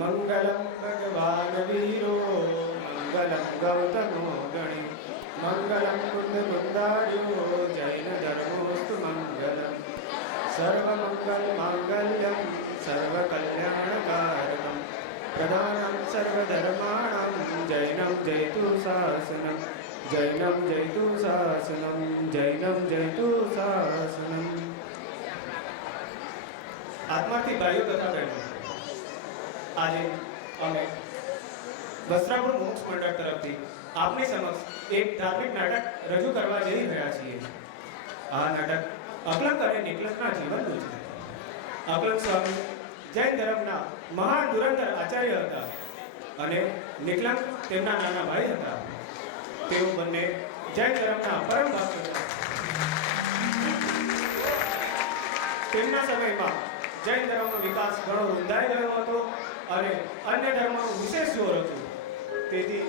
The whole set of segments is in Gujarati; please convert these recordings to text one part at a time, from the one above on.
मंगलम भगवान वीरो मंगलम गौतमो गणि मंगलम कुंद कुंदार्यो जैन धर्मोस्तु मंगलम सर्वमंगल मांगल्यम सर्वकल्याणकारकम प्रधानं सर्वधर्माणां जैनं जयतु शासनं जैनं जयतु शासनं जैनं जयतु शासनं। आत्मार्थी भाइयों तथा बहनों, आज अमे वस्त्रापुर मोक्ष मंडળ તરફથી આપની સમક્ષ એક ધાર્મિક નાટક રજૂ કરવા જઈ રહ્યા છીએ। આ નાટક અકલંક અને નિકલંકના જીવનનું છે। અકલંક સ્વામી જૈન ધર્મના મહાન ધુરંધર આચાર્ય હતા અને નિકલંક તેમના નાના ભાઈ હતા। તેઓ બંને જૈન ધર્મના પરમ ભક્ત હતા। તેમના સમયમાં જૈન ધર્મનો વિકાસ ઘણો રૂંધાઈ ગયો હતો અને અન્ય ધર્મોનું વિશેષ જોર હતું। તેથી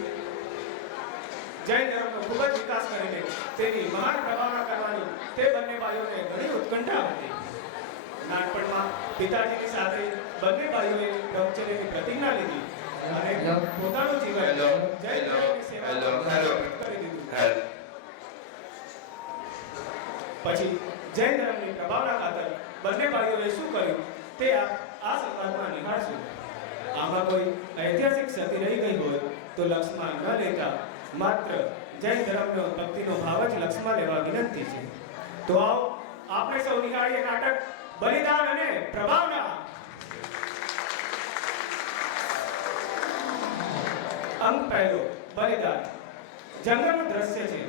જૈન ધર્મનો ખૂબ જ વિકાસ કરીને તેની મહાન પ્રભાવના કરવાની તે બંને ભાઈઓને ઘણી ઉત્કંઠા હતી। નાનપણમાં પિતાજીની સાથે બંને ભાઈઓએ બ્રહ્મચર્યની પ્રતિજ્ઞા લીધી અને પોતાનું જીવન જૈન ધર્મની સેવામાં કરી દીધું। પછી જૈન ધર્મની પ્રભાવના ખાતર બંને ભાઈઓએ શું કર્યું તે આ સંવાદમાં નિહાળશું। આમાં કોઈ ઐતિહાસિક સતી રહી ગઈ હોય તો લક્ષમાં ન લેતા માત્ર જૈન ધર્મનો ભક્તિનો ભાવ જ લક્ષમાં લેવા વિનંતી છે। તો આવો આપણે સૌ નિહાળીએ નાટક બલિદાન અને પ્રભાવના। અંક પહેલો, બલિદાન। જંગલનું દ્રશ્ય છે।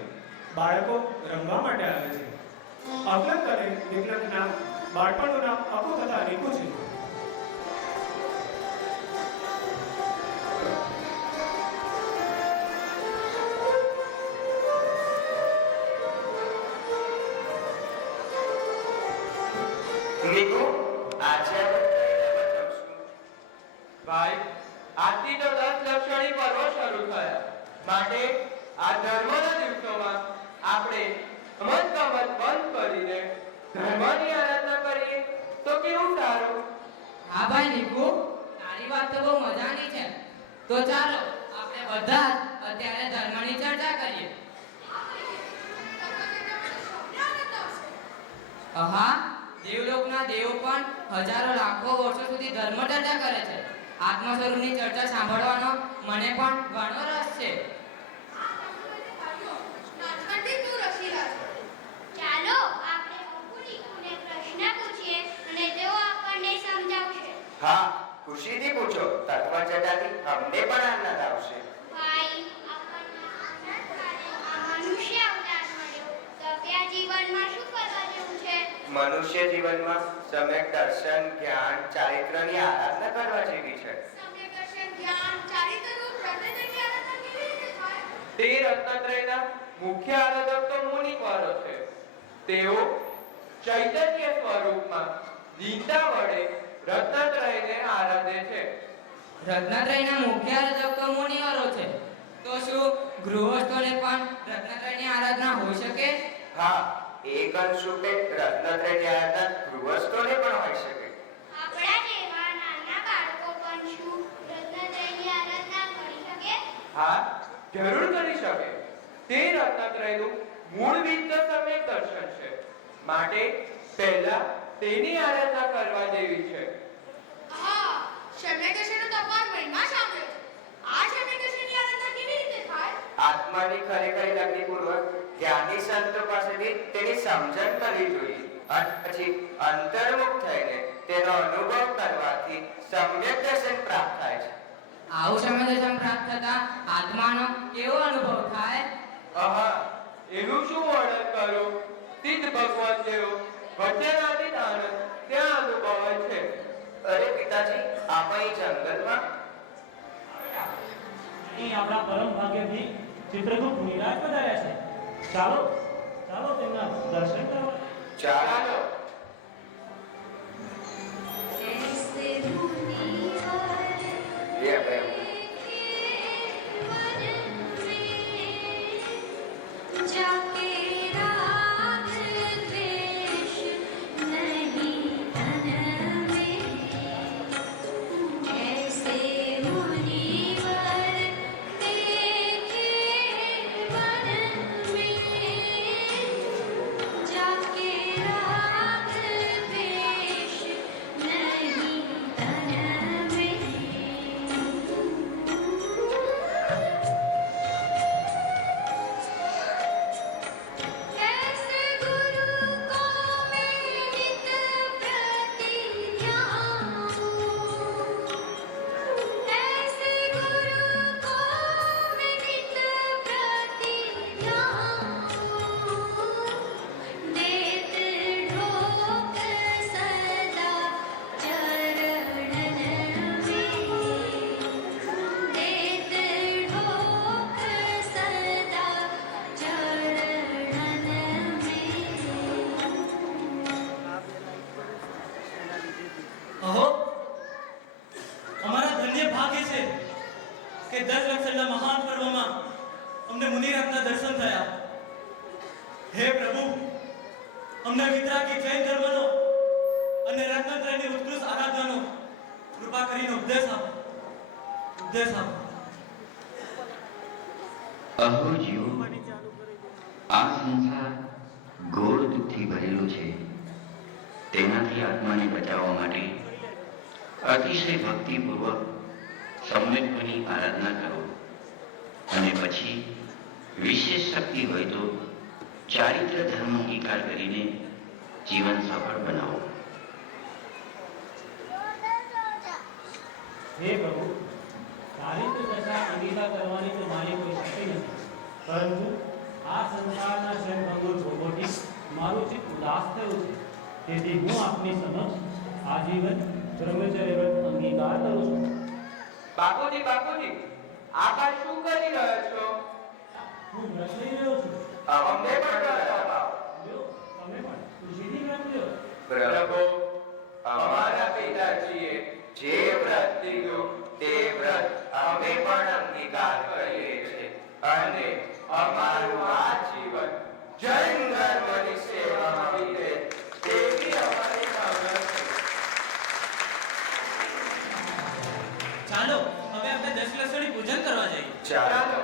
બાળકો રમવા માટે આવે છે। અકલંક અને નિકલંકના બાળપણનું નામ અકુ તથા નિકુ છે। નિકુ, આજે ભાઈ, આજથી તો 10 લક્ષણી પર્વ શરૂ થયા, માટે આ ધર્મના દિવસોમાં આપણે રમત ગમત બંધ કરીને ધર્મની આરાધના કરીએ તો કેવું સારું? હા ભાઈ નિકુ, તારી વાત તો બહુ મજાની છે। તો ચાલો આપણે બધા અત્યારે ધર્મની ચર્ચા કરીએ। હા, દેવલોકના દેવો પણ હજારો લાખો વર્ષો સુધી ધર્મ ચર્ચા કરે છે। આત્મ સ્વરૂપની ચર્ચા સાંભળવાનો મને પણ ઘણો રસ છે। ચાલો આપણે અપુરીને પ્રશ્ન પૂછીએ અને તેઓ આપણને સમજાવશે। હા, ખુશીથી પૂછો, તત્વચર્ચાથી અમને પણ આનંદ આવશે। ભાઈ, આપણને આ મનુષ્ય અવતાર મળ્યો તો ત્યાં જીવનમાં શું કરવા જેવું છે? મનુષ્ય જીવનમાં સમ્યક દર્શન, જ્ઞાન, ચારિત્રની આરાધના કરવા જેવી છે। સમ્યક દર્શન, જ્ઞાન, ચારિત્રનું પ્રત્યેની આરાધના કેવી રીતે થાય? તે રત્નત્રયના મુખ્ય આરાધક તો મુનિવરો છે। તેઓ ચૈતન્ય સ્વરૂપમાં ગીતા વડે રત્નત્રયને આરાધે છે। રત્નત્રયના મુખ્ય આરાધક તો મુનિવરો છે, તો શું ગૃહસ્થોને પણ રત્નત્રયની આરાધના હોઈ શકે? હા, એક અંશુપે રત્નત્રયની આરાધના ગૃહસ્થોને પણ હોઈ શકે। આપણા જેવા નાના બાળકો પણ શું રત્નત્રયની આરાધના કરી શકે? હા, જરૂર કરી શકે। તે રત્નત્રયનું મૂળ બીજ તો સમ્યક દર્શન છે, માટે પહેલા તેની આરાધના કરવા જેવી છે। હા, સમ્યક દર્શનનો તો અપાર મહિમા સાંભળ્યો છે। આ સમ્યક દર્શનની આરાધના કેવી રીતે થાય? આત્માની ખરેખરી લગ્નપૂર્વક જ્ઞાની સંતો પાસેથી તેની સમજણ કરવી જોઈએ અને પછી અંતર્મુખ થઈને તેનો અનુભવ કરવાથી સમ્યક દર્શન પ્રાપ્ત થાય છે। આવું સમ્યક દર્શન પ્રાપ્ત થતા આત્માનો કેવો અનુભવ થાય? આહા, એનું શું વર્ણન કરું? સિદ્ધ ભગવાન જેવો વચનાતીત આનંદ ત્યાં અનુભવાય છે। અરે પિતાજી, આપણે જંગલમાં અહીં આપણા પરમ ભાગ્યથી ચિત્રગુપ્ત મુનિરાજ પધાર્યા છે। ચાલો ચાલો તેમના દર્શન કરવા। ચાલો। जाके राग द्वेष नहीं तन में ऐसे राग द्वेष नहीं तन में। ऐसे गुरु को मैं नित प्रति ध्याऊं, ऐसे गुरु को मैं नित प्रति ध्याऊं, देत ढोक सदा चरणन में, देत ढोक सदा चरणन में। અહો અમારા ધન્ય ભાગ્ય છે કે 10 લક્ષણના મહાન પર્વમાં અમને મુનિરત્નના દર્શન થયા. હે પ્રભુ, અમને વિતરાગી જૈન ધર્મનો અને રત્નત્રયની ઉત્કૃષ્ટ આરાધનાનો કૃપા કરીને ઉપદેશ આપો. અહો જીવો, આ સંસાર ઘોર દુઃખથી ભરેલો છે. તેનાથી આત્માને બચાવવા માટે અતિશય ભક્તિપૂર્વક સમ્યકની આરાધના કરો અને પછી વિશેષ શક્તિ હોય તો ચારિત્ર ધર્મ અંગીકાર કરીને જીવન સફળ બનાવો. હે પ્રભુ, ચારિત્ર દશા અંગીકાર કરવાની તો મારી કોઈ શક્તિ નથી, પરંતુ આ સંસારના ક્ષણભંગુર ભોગોથી મારું ચિત્ત ઉદાસ થયું છે. તેથી હું આપની સમક્ષ આજીવન બ્રહ્મચર્ય વ્રત અંગીકાર કરું છું. બાપુજી, આપ શું કરી રહ્યા છો? હું વ્રત લઈ રહ્યો છું. અમને પણ વ્રત અપાવો. લ્યો, તમે પણ ખુશીથી વ્રત લ્યો. પ્રભુ, અમારા પિતાજીએ જે વ્રત લીધું તે વ્રત અમે પણ અંગીકાર કરીએ છીએ અને અમારું આ જીવન જૈન ધર્મની સેવામાં વીતે તેવી અમારી ભાવના છે. ચાલો હવે આપણે 10 લક્ષણી પૂજન કરવા જઈએ. ચાલો.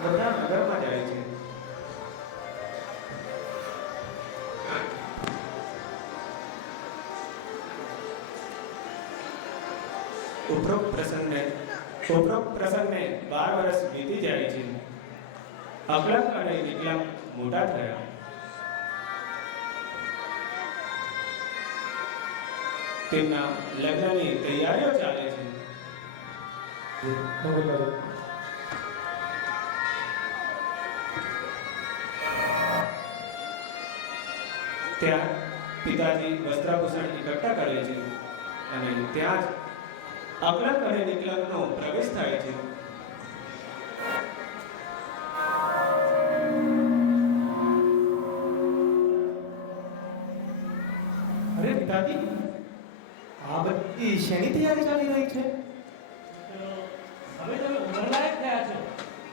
બધા નગરમાં જાય છે. ઉપરોક્ત પ્રસંગને 12 વર્ષ વીતી જાય છે. અકલંક અને વિકલાંગ મોટા થયા. તેમના લગ્નની તૈયારીઓ ચાલે છે. ત્યાં પિતાજી વસ્ત્રાભૂષણ એકઠા કરે છે અને ત્યાં જ અકલંક અને વિકલાંગનો પ્રવેશ થાય છે. અરે પિતાજી, આ બધી શેની તૈયારી ચાલી રહી છે? તો હવે તમે ઉંમરલાયક થયા છો,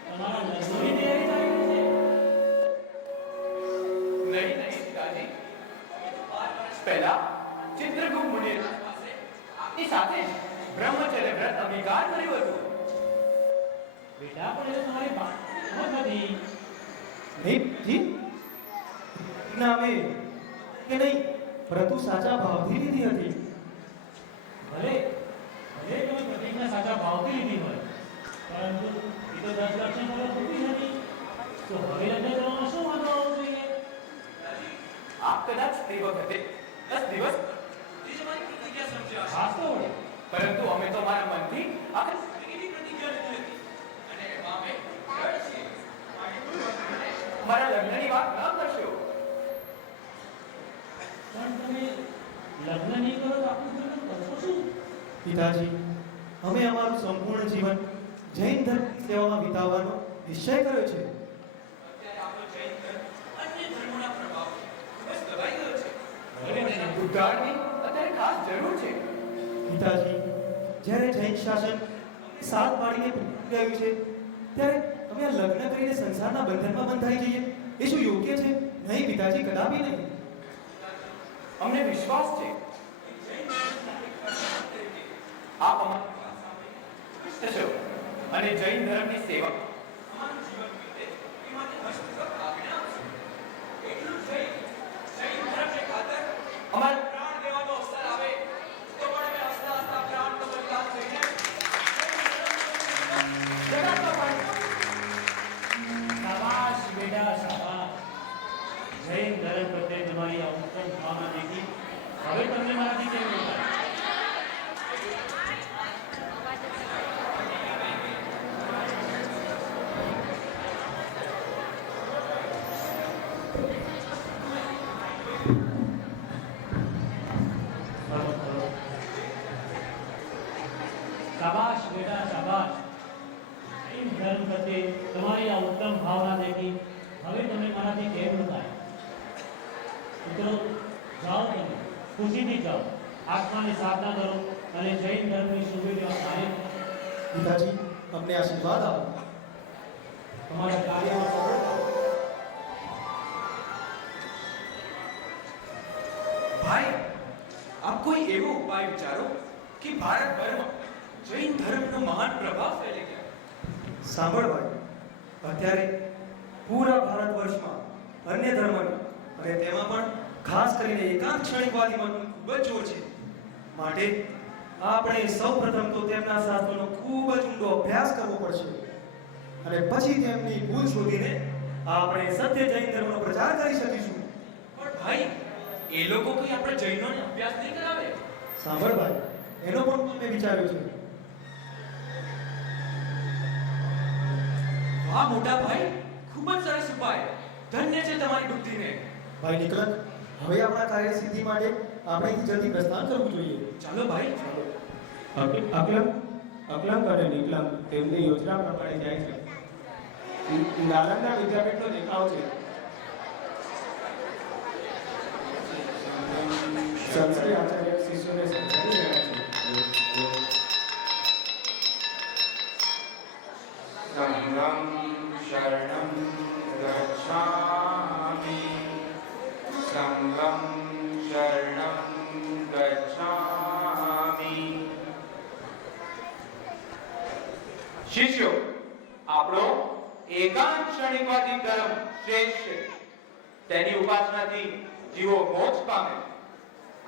તમારા લગ્નની તૈયારી ચાલી રહી છે. નહીં પિતાજી, પહેલા ચિત્રગુપ્ત મુનિએ આપની સાથે જ બ્રહ્મચર્ય વ્રત અંગીકાર કર્યું હતું. બેટા, પણ એ તો તમારી વાત નથી. નહીં જી, નામે કે નહીં, પરંતુ સાચા ભાવથી લીધી હતી. ભલે ભલે તમે પ્રતિજ્ઞા સાચા ભાવથી લીધી હોય, પરંતુ એ તો 10 લક્ષણ પર પૂરી હતી. તો હવે લગ્ન કરવામાં શું વાંધો આવવો જોઈએ? આપ કદાચ તે વખતે 10 દિવસ ખાસ તો વળે. પરંતુ અમે તો મારા મનથી આખી જિંદગીની પ્રતિજ્ઞા લીધી હતી અને એમાં અમે દ્રઢ છીએ. મારા લગ્નની વાત ન કરશો. પણ તમે લગ્ન નહીં કરો તો આપણું જીવન કરશો શું? પિતાજી, અમે અમારું સંપૂર્ણ જીવન જૈન ધર્મ સેવામાં વિતાવવાનો નિશ્ચય કર્યો છે. ઉદ્ધારની અત્યારે ખાસ જરૂર છે. પિતાજી, જ્યારે જૈન શાસન સાત પાડીને ગયું છે, ત્યારે અમે આ લગ્ન કરીને સંસારના બંધનમાં બંધાઈ જઈએ, એ શું યોગ્ય છે? નહીં પિતાજી, કદાપી નહીં. અમને વિશ્વાસ છે આપ અમારા થશો અને જૈન ધર્મની સેવા ધર્મ પ્રત્યે તમારી આ ઉત્તમ ભાવના દેખી હવે તમને મારાથી કેમ થાય? શાબાશ બેટા શાબાશ. જૈન ધર્મ પ્રત્યે તમારી આ ઉત્તમ ભાવના દેખી હવે તમે મારાથી કેમ થાય? મિત્રો જાઓ, તમે ખુશીથી જાઓ, આત્માની સાધના કરો અને જૈન ધર્મની સુવિધાઓ કાર્ય કરો. પિતાજી, અમને આશીર્વાદ આપો. તમારા કાર્યમાં સફળતા. ભાઈ, આપ કોઈ એવો ઉપાય વિચારો કે ભારતભરમાં જૈન ધર્મનો મહાન પ્રભાવ ફેલી ગયો. સાંભળ ભાઈ, અત્યારે પૂરા ભારત વર્ષમાં અન્ય ધર્મની અને તેમાં પણ ખાસ કરીને એકાંત ક્ષણિકવાદી મતનું ખૂબ જ જોર છે. માટે આપણે સૌપ્રથમ તો તેમના શાસ્ત્રોનો ખૂબ જ ઊંડો અભ્યાસ કરવો પડશે અને પછી તેમની ભૂલ શોધીને આપણે સત્ય જૈન ધર્મનો પ્રચાર કરી શકીશું. પણ ભાઈ, એ લોકો કોઈ આપણે જૈનોને અભ્યાસ નહીં કરાવે. સાંભળ ભાઈ, એનો પણ મેં વિચાર્યું છે. વાહ મોટા ભાઈ, ખૂબ જ સરસ ઉપાય. ધન્ય છે તમારી બુદ્ધિને. ભાઈ નિકલન, હવે આપણા કાર્ય સિદ્ધિ માટે આપણે જલ્દી પ્રસ્થાન કરવું જોઈએ. ચાલો ભાઈ. અકલંક અને નિકલંક તેમની યોજના પ્રમાણે જાય છે. નાલંદા વિદ્યાપીઠનો દેખાવ છે. સંસ્કૃત આચાર્ય શિષ્યોને સમજાવી રહ્યા છે. સંઘમ શરણમ ગચ્છામિ સંઘમ શરણમ ગચ્છામિ. શિષ્યો, આપણો એકાંત ક્ષણિકવાદી ધર્મ શ્રેષ્ઠ છે. તેની ઉપાસનાથી જીવો મોક્ષ પામે.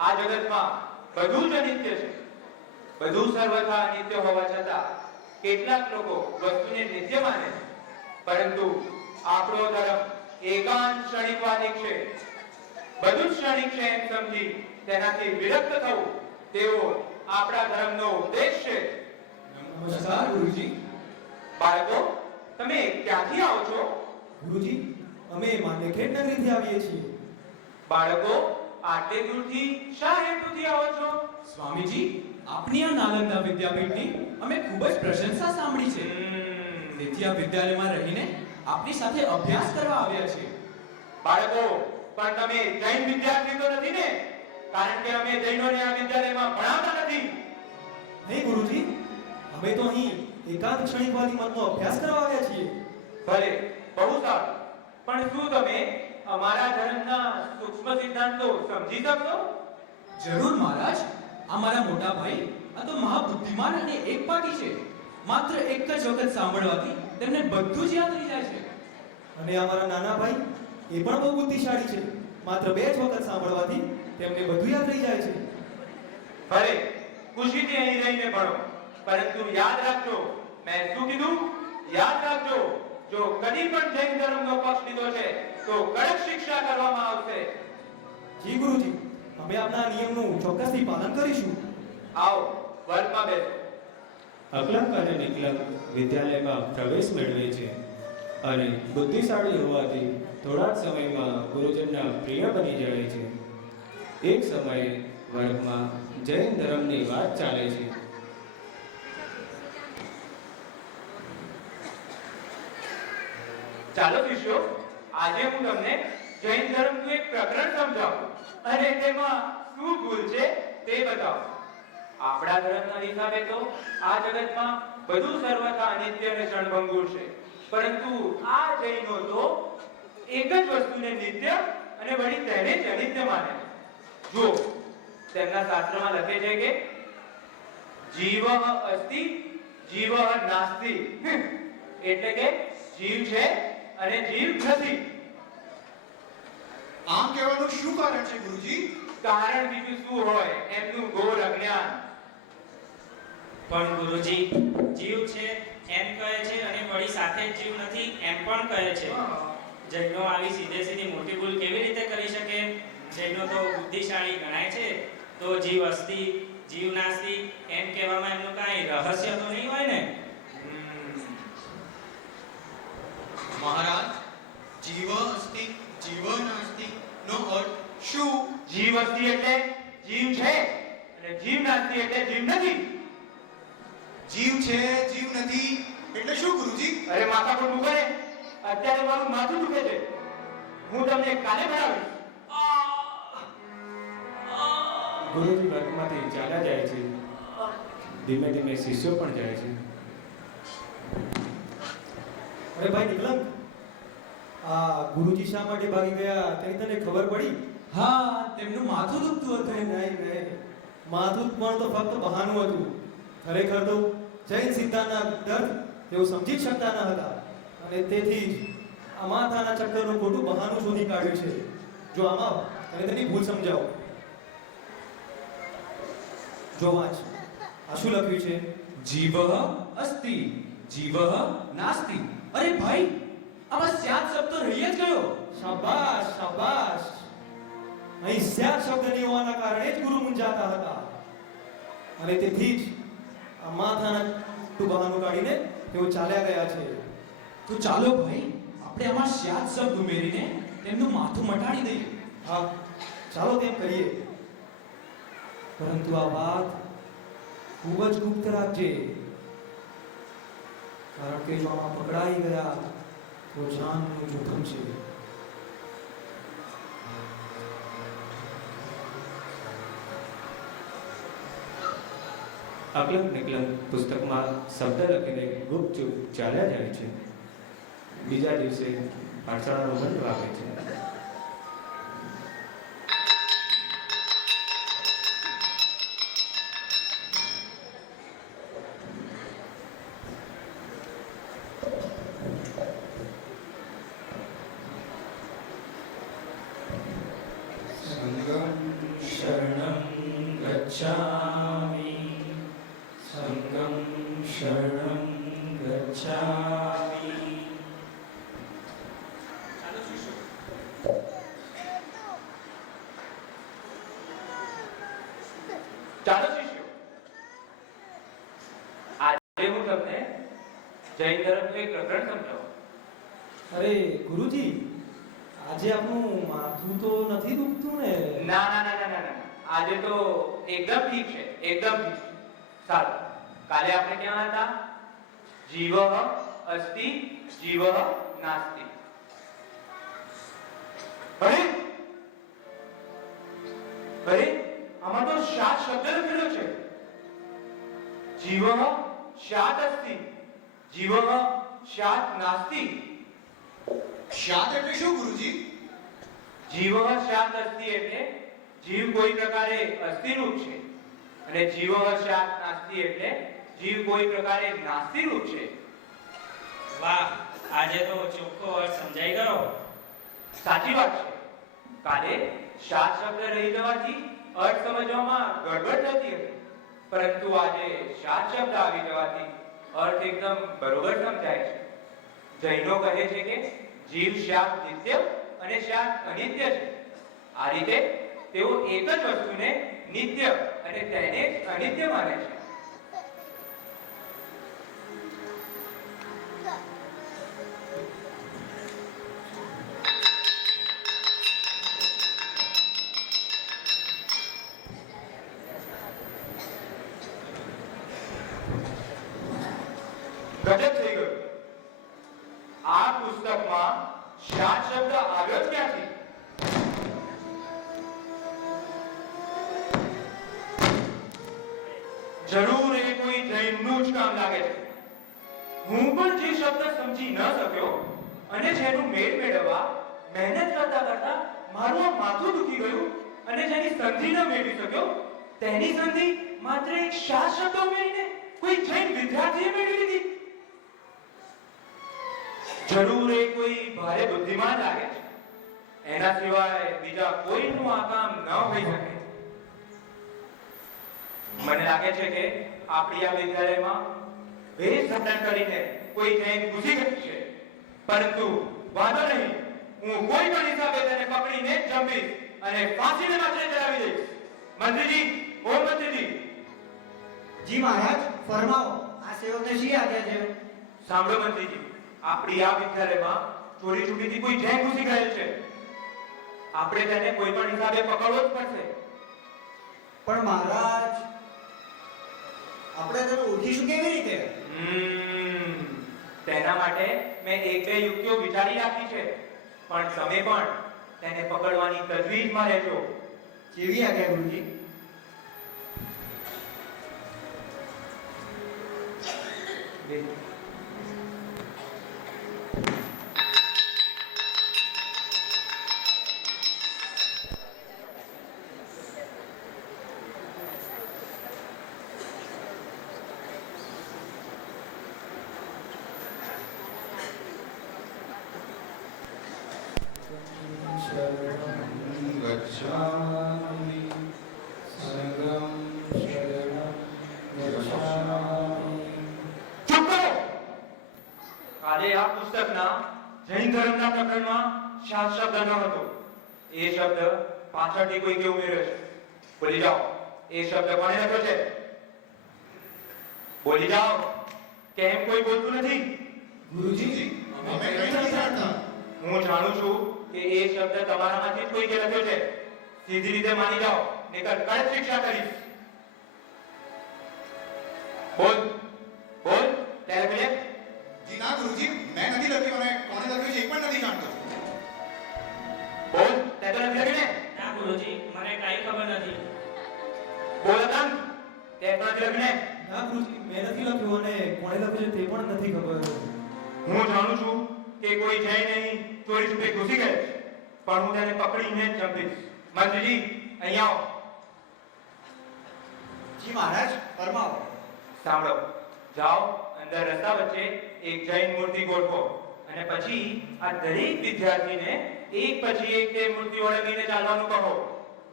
આ જગતમાં બધું જ અનિત્ય છે. બધું સર્વથા અનિત્ય હોવા છતાં કેટલાક લોકો વસ્તુને નિત્ય માને છે. પરંતુ આપણો ધર્મ એકાંત ક્ષણિકવાદી છે. બધું જ ક્ષણિક છે એમ સમજી તેનાથી વિરક્ત થવું તેવો આપણા ધર્મનો ઉપદેશ છે. નમસ્કાર ગુરુજી. બાળકો, તમે ક્યાંથી આવો છો? ગુરુજી, અમે માંડેખેડ નગરીથી આવીએ છીએ. બાળકો, આટલે દૂરથી શા હેતુથી આવો છો? સ્વામીજી, આપની આ નાલંદા વિદ્યાપીઠની અમે ખૂબ જ પ્રશંસા સાંભળી છે. તેથી આ વિદ્યાલયમાં રહીને આપની સાથે અભ્યાસ કરવા આવ્યા છીએ. બાળકો, પણ તમે જૈન વિદ્યાર્થી તો નથી ને? કારણ કે અમે જૈનોને આ વિદ્યાલયમાં ભણાવતા નથી. નહીં ગુરુજી, અમે તો અહીં એકાંત ક્ષણિકવાદી મતનો અભ્યાસ કરવા આવ્યા છીએ. ભલે, બહુ સારું. પણ શું તમે અમારા ધર્મના સૂક્ષ્મ સિદ્ધાંતો સમજી શકશો? જરૂર મહારાજ. આ મારા મોટા ભાઈ આ તો મહાબુદ્ધિમાન અને એકપાટી છે. માત્ર એક જ વખત સાંભળવાથી તેમને બધું જ યાદ રહી જાય છે. અને અમારા નાના ભાઈ એ પણ બહુ બુદ્ધિશાળી છે. માત્ર 2 જ વખત સાંભળવાથી તેમને બધું યાદ રહી જાય છે. ભલે, ખુશીથી અહીં રહીને ભણો. પરંતુ યાદ રાખજો, મેં શું કીધું? યાદ રાખજો, જો કદી પણ જૈન ધર્મનો પક્ષ લીધો છે તો કડક શિક્ષા કરવામાં આવશે. જી ગુરુજી, અમે આપના નિયમનું ચોક્કસથી પાલન કરીશું. આવો, વર્ગમાં બેસો. અકલંક અને નિકલંક વિદ્યાલયમાં પ્રવેશ મેળવે છે અને બુદ્ધિશાળી હોવાથી થોડા જ સમયમાં ગુરુજનના પ્રિય બની જાય છે. એક સમયે વર્ગમાં જૈન ધર્મની વાત ચાલે છે. ચાલો શિષ્યો, આજે હું તમને જૈન ધર્મનું એક પ્રકરણ સમજાવું અને તેમાં શું ભૂલ છે તે બતાવું. આપણા ધર્મના હિસાબે તો આ જગતમાં બધું સર્વથા અનિત્ય અને ક્ષણભંગુર છે. પરંતુ આ જૈનો તો એક જ વસ્તુને નિત્ય અને વળી તેને જ અનિત્ય માને છે. જો તેમના શાસ્ત્રમાં લખે છે કે જીવઃ અસ્તિ જીવઃ નાસ્તિ. એટલે કે જીવ છે અને જીવ નથી. આમ કહેવાનું શું કારણ છે ગુરુજી? કારણ બીજું શું હોય, એમનું ઘોર અજ્ઞાન. પણ ગુરુજી, જીવ છે એમ કહે છે અને વળી સાથે જ જીવ નથી એમ પણ કહે છે. જૈનો આવી સીધે સીધી મોટી ભૂલ કેવી રીતે કરી શકે? જૈનો તો બુદ્ધિશાળી ગણાય છે. તો જીવ અસ્તિ જીવ નાસ્તિ એમ કહેવામાં એમનું કાંઈ રહસ્ય તો નહીં હોય ને? મહારાજ, જીવ અસ્તિ જીવ નાસ્તિ નો અર્થ શું? જીવ અસ્તિ એટલે જીવ છે અને જીવ નાસ્તિ એટલે જીવ નથી. જીવ છે જીવ નથી એટલે શું ગુરુજી? અરે માથા પર મૂકો ને. અત્યારે મારું માથું દુખે છે. હું તમને કાલે ભણાવીશ. ગુરુજી વર્ગમાંથી ચાલ્યા જાય છે. ધીમે ધીમે શિષ્યો પણ જાય છે. અરે ભાઈ નિકલંક, આ ગુરુજી શા માટે ભાગી ગયા તેની તને ખબર પડી? હા, તેમનું માથું દુખતું નહીં હતું. નહીં, માથું પણ તો ફક્ત બહાનું હતું. ખરેખર તો જૈન સિદ્ધાંતના દર્દ તેઓ સમજી જ શકતા ન હતા અને તેથી જ આ માથાના ચક્કરનું ખોટું બહાનું શોધી કાઢ્યું છે. જો આમાં તને તેની ભૂલ સમજાવો. જો વાંચ, આ શું લખ્યું છે? જીવ અસ્તિ જીવ નાસ્તિ. અરે ભાઈ, આમાં સ્યાદ શબ્દ તો રહી જ ગયો. શાબાશ શાબાશ. અહીં સ્યાદ શબ્દ નહીં હોવાના કારણે જ ગુરુ મૂંઝાતા હતા અને તેથી જ આ માથાના બહાનું કાઢીને તેઓ ચાલ્યા ગયા છે. તો ચાલો ભાઈ, આપણે આમાં સ્યાદ શબ્દ ઉમેરીને તેમનું માથું મટાડી દઈએ. હા, ચાલો તેમ કરીએ. પરંતુ આ વાત ખૂબ જ ગુપ્ત રાખજે, કારણ કે જો આમાં પકડાઈ ગયા તો જાનનું જોખમ છે. અકલંક નિકલંક પુસ્તકમાં શબ્દ લખીને ગુપચુપ ચાલ્યા જાય છે. બીજા દિવસે પાઠશાળાનો બંધ વાગે છે. સંગમ શરણં ગચ્છામિ, સંગમ શરણં ગચ્છામિ. ચાલો શિષ્યો, આજે હું તમને જૈન ધર્મનું એક પ્રકરણ સમજાવું. અરે ગુરુજી, આજે આપનું માથું તો નથી દુખતું ને? ના ના ના ના ના ના, આજે તો એકદમ ઠીક છે, એકદમ ઠીક છે. સારું, કાલે આપણે ક્યાં હતા? જીવ અસ્તિ જીવ નાસ્તિ. અરે અરે, આમાં તો શાત શબ્દ લખેલો છે. જીવ શાત અસ્તિ જીવ શાત નાસ્તિ. શાદ એટલે શું ગુરુજી? જીવ શાત અસ્તિ એટલે જીવ કોઈ પ્રકારે અસ્થિરૂપ છે અને જીવ શાત નાસ્તિ એટલે જીવ કોઈ પ્રકારે નાસ્તિરૂપ છે. વાહ, આજે તો ચોખ્ખો અર્થ સમજાઈ ગયો. સાચી વાત છે. કાલે શાત શબ્દ રહી જવાથી અર્થ સમજવામાં ગડબડ થતી હતી, પરંતુ આજે શાત શબ્દ આવી જવાથી અર્થ એકદમ બરોબર સમજાય છે. જૈનો કહે છે કે જીવ શાત નિત્ય અને શાત અનિત્ય છે. આ રીતે તેઓ એક જ વસ્તુને નિત્ય અને તેને અનિત્ય માને છે. ગજબ થઈ ગયું. આ પુસ્તકમાં શાત શબ્દ આવ્યો જ ક્યાંથી? જરૂર એ કોઈ જૈનનું જ કામ લાગે છે. હું પણ જે શબ્દ સમજી ન શક્યો અને જેનું મેળ મેળવવા મહેનત કરતા કરતા મારું આ માથું દુખી ગયું અને જેની સંધિ ન મેળવી શક્યો તેની સંધિ માત્ર એક શાત શબ્દ ઉમેરીને કોઈ જૈન વિદ્યાર્થીએ મેળવી લીધી. જરૂર એ કોઈ ભારે બુદ્ધિમાન લાગે છે. એના સિવાય બીજા કોઈનું આ કામ ન હોઈ શકે. મને લાગે છે કે આપણી આ વિદ્યાલયમાં વેશ ધારણ કરીને કોઈ જૈન ઘૂસી ગયું છે, પરંતુ વાંધો નહીં, હું કોઈ પણ હિસાબે તેને પકડીને જંપીશ અને ફાંસીને માથે ચડાવી દઈશ. મંત્રીજી, ઓ મંત્રીજી. જી મહારાજ, ફરમાવો. આ સેવકને શી આજ્ઞા છે? સાંભળો મંત્રીજી, આપણી આ વિદ્યાલયમાં ચોરી છૂટીથી કોઈ જૈન ઘૂસી ગયેલ છે. આપણે તેને કોઈ પણ હિસાબે પકડવો જ પડશે. પણ મહારાજ, આપણે તેને ઓળખીશું કેવી રીતે? તેના માટે મેં એક બે યુક્તિઓ વિચારી રાખી છે, પણ તમે પણ તેને પકડવાની તજવીજમાં રહેજો. કેવી આજ્ઞા ગુરુજી? ચૂપ કરો. કાલે આ પુસ્તકના જૈન ધર્મના પ્રકરણમાં શાસ્ત્ર શબ્દ ન હતો. એ શબ્દ પાછળથી કોઈકે ઉમેર્યો છે. બોલી જાઓ, એ શબ્દ કોણે લખ્યો છે? બોલી જાઓ. કેમ કોઈ બોલતું નથી? ગુરુજી, અમે કંઈ નથી જાણતા. હું જાણું છું કે એ શબ્દ તમારામાંથી જ કોઈકે લખ્યો છે. સીધી રીતે માની જાઓ, નહીંતર કડક શિક્ષા કરીશ. બોલ બોલ, ત્યારે બોલે. જી ના ગુરુજી, મેં નથી લખ્યું અને કોણે લખ્યું છે એ પણ નથી જાણતો. બોલ, તે તો નથી લખ્યું ને? ના ગુરુજી, મને કાંઈ ખબર નથી. બોલ અતંગ, તે પણ નથી લખ્યું ને? ના ગુરુજી, મેં નથી લખ્યું અને કોણે લખ્યું છે તે પણ નથી ખબર. હું જાણું છું કે કોઈ જૈન અહીં ચોરી છૂપે ઘૂસી ગયો છે, પણ હું તેને પકડીને જ જંપીશ. મંત્રીજી, અહીંયા આવો. જી મહારાજ, ફરમાવો. સાંભળો, જાઓ અંદર રસ્તા વચ્ચે એક જૈન મૂર્તિ ગોઠવો અને પછી આ દરેક વિદ્યાર્થીને એક પછી એક તે મૂર્તિ ઓળંગીને ચાલવાનું કહો.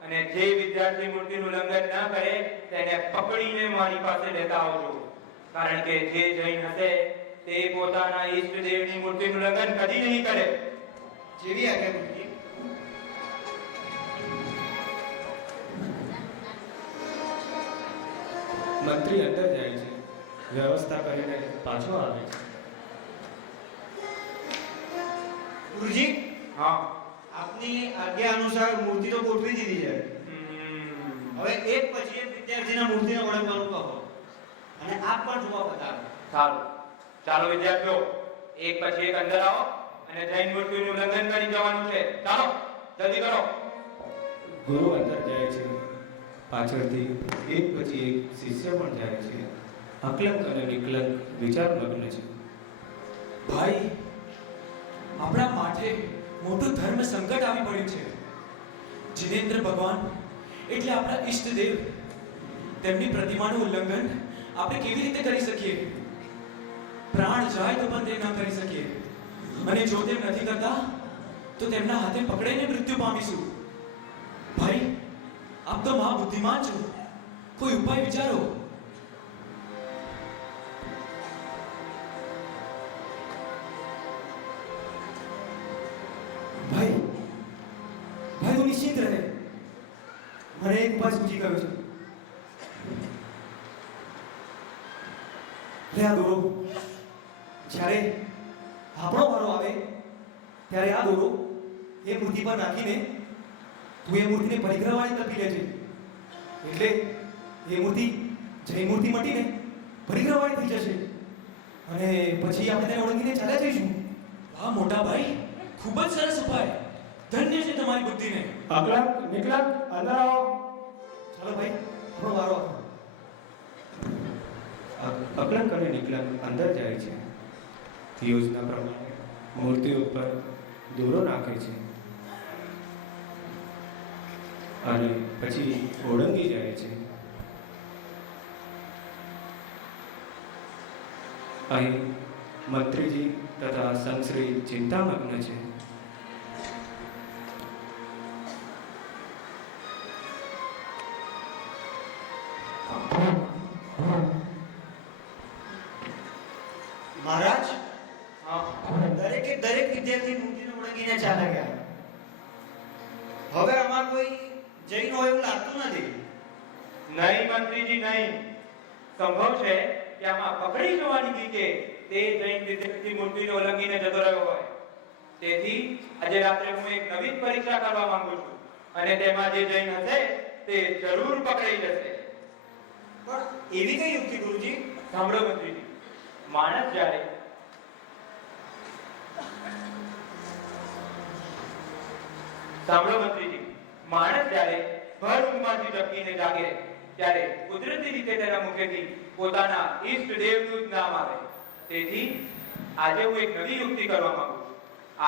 અને જે વિદ્યાર્થી મૂર્તિનું ઉલ્લંઘન ન કરે તેને પકડીને મારી પાસે લેતા આવજો. કારણ કે જે જૈન હશે તે પોતાના ઈષ્ટદેવની મૂર્તિનું ઉલ્લંઘન કદી નહીં કરે. જેવી આજ્ઞા ગુરુજી. મંત્રી અંદર જાય છે, વ્યવસ્થા કરીને પાછો આવે છે. ગુરુજી, હા. આપની આજ્ઞા અનુસાર મૂર્તિ તો ગોઠવી દીધી છે. હવે એક પછી એક વિદ્યાર્થીના મૂર્તિને ઓળંગવાનું કહો અને આપ પણ જોવા બતાવો. સારું, ચાલો વિદ્યાર્થીઓ, એક પછી એક અંદર આવો અને જૈન મૂર્તિનું ઉલ્લંઘન કરી જવાનું છે. ચાલો જલ્દી કરો. ગુરુ અંદર જાય છે, પાછળથી એક પછી એક શિષ્ય પણ જાય છે. અકલંક અને નિકલંક વિચારમગ્ન છે. ભાઈ, આપણા માથે મોટું ધર્મ સંકટ આવી પડ્યું છે. જિનેન્દ્ર ભગવાન એટલે આપણા ઈષ્ટદેવ, તેમની પ્રતિમાનું ઉલ્લંઘન આપણે કેવી રીતે કરી શકીએ? પ્રાણ જાય તો પણ તે ન કરી શકીએ. અને જો તેમ નથી કરતા તો તેમના હાથે પકડાઈને મૃત્યુ પામીશું. ભાઈ, આપ તો મહા બુદ્ધિમાન છો, કોઈ ઉપાય વિચારો. ભાઈ, ભાઈ તું નિશ્ચિત રહે. મને એક ઉપાય સૂચી ગયો છે. લે આ દોરો. જ્યારે આપણો વારો આવે ત્યારે આ દોરો એ મૂર્તિ પર નાખીને તું એ મૂર્તિને પરિગ્રહવાળી તપી લેજે. એટલે એ મૂર્તિ જૈન મૂર્તિ મટીને પરિગ્રહવાળી થઈ જશે અને પછી આપણે તેને ઓળંગીને ચાલ્યા જઈશું. વાહ મોટા ભાઈ, ખૂબ જ સરસ ઉપાય. ધન્ય છે તમારી બુદ્ધિને. અકલંક નિકલંક અંદર આવો. ચાલો ભાઈ, આપણો વારો આવે. અકલંક અને નિકલંક અંદર જાય છે. યોજના પ્રમાણે મૂર્તિ ઉપર દોરો નાખે છે અને પછી ઓળંગી જાય છે. અહીં મંત્રીજી તથા સંશ્રી ચિંતામગ્ન છે. મહારાજ, હા. દરેકે દરેક વિદ્યાર્થી મૂર્તિને ઓળંગીને ચાલ્યા ગયા. કોઈ જૈન હોય એવું લાગતું નથી. નહીં મંત્રીજી નહીં. સંભવ છે કે આમાં પકડી જવાની બીકે તે જૈન વિદ્યાર્થી મૂર્તિને ઓળંગીને જતો રહ્યો હોય. તેથી આજે રાત્રે હું એક નવી પરીક્ષા કરવા માંગુ છું અને તેમાં જે જૈન હશે તે જરૂર પકડાઈ જશે. પણ એવી કઈ યુક્તિ ગુરુજી? સાંભળો મંત્રીજી, માણસ જ્યારે ભર ઊંઘમાંથી ઝબકીને જાગે ત્યારે કુદરતી રીતે તેના મુખેથી પોતાના ઈષ્ટ દેવનું જ નામ આવે. તેથી આજે હું એક નવી યુક્તિ કરવા માંગુ છું.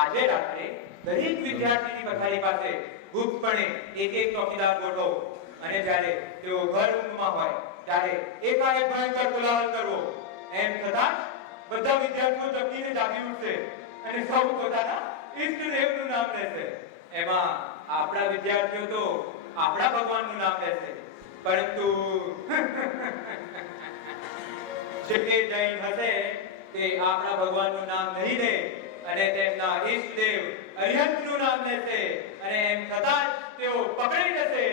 આજે રાત્રે દરેક વિદ્યાર્થીની પથારી પાસે ગુપ્તપણે એક એક ચોકીદાર ગોઠવો અને જ્યારે તેઓ ભર ઊંઘમાં હોય ત્યારે એકાએક ભયંકર કોલાહલ કરવો. એમ થતાં બધા વિદ્યાર્થીઓ ઝબકીને જાગી ઉઠશે અને સૌ પોતાના ઈષ્ટ દેવનું નામ લેશે. એમાં આપણા વિદ્યાર્થીઓ તો આપણા ભગવાનનું નામ લેશે, પરંતુ જે જૈન હશે તે આપણા ભગવાનનું નામ નહીં લે અને તેમના ઈષ્ટદેવ અરિહંતનું નામ લેશે અને એમ થતાં જ તેઓ પકડી જશે.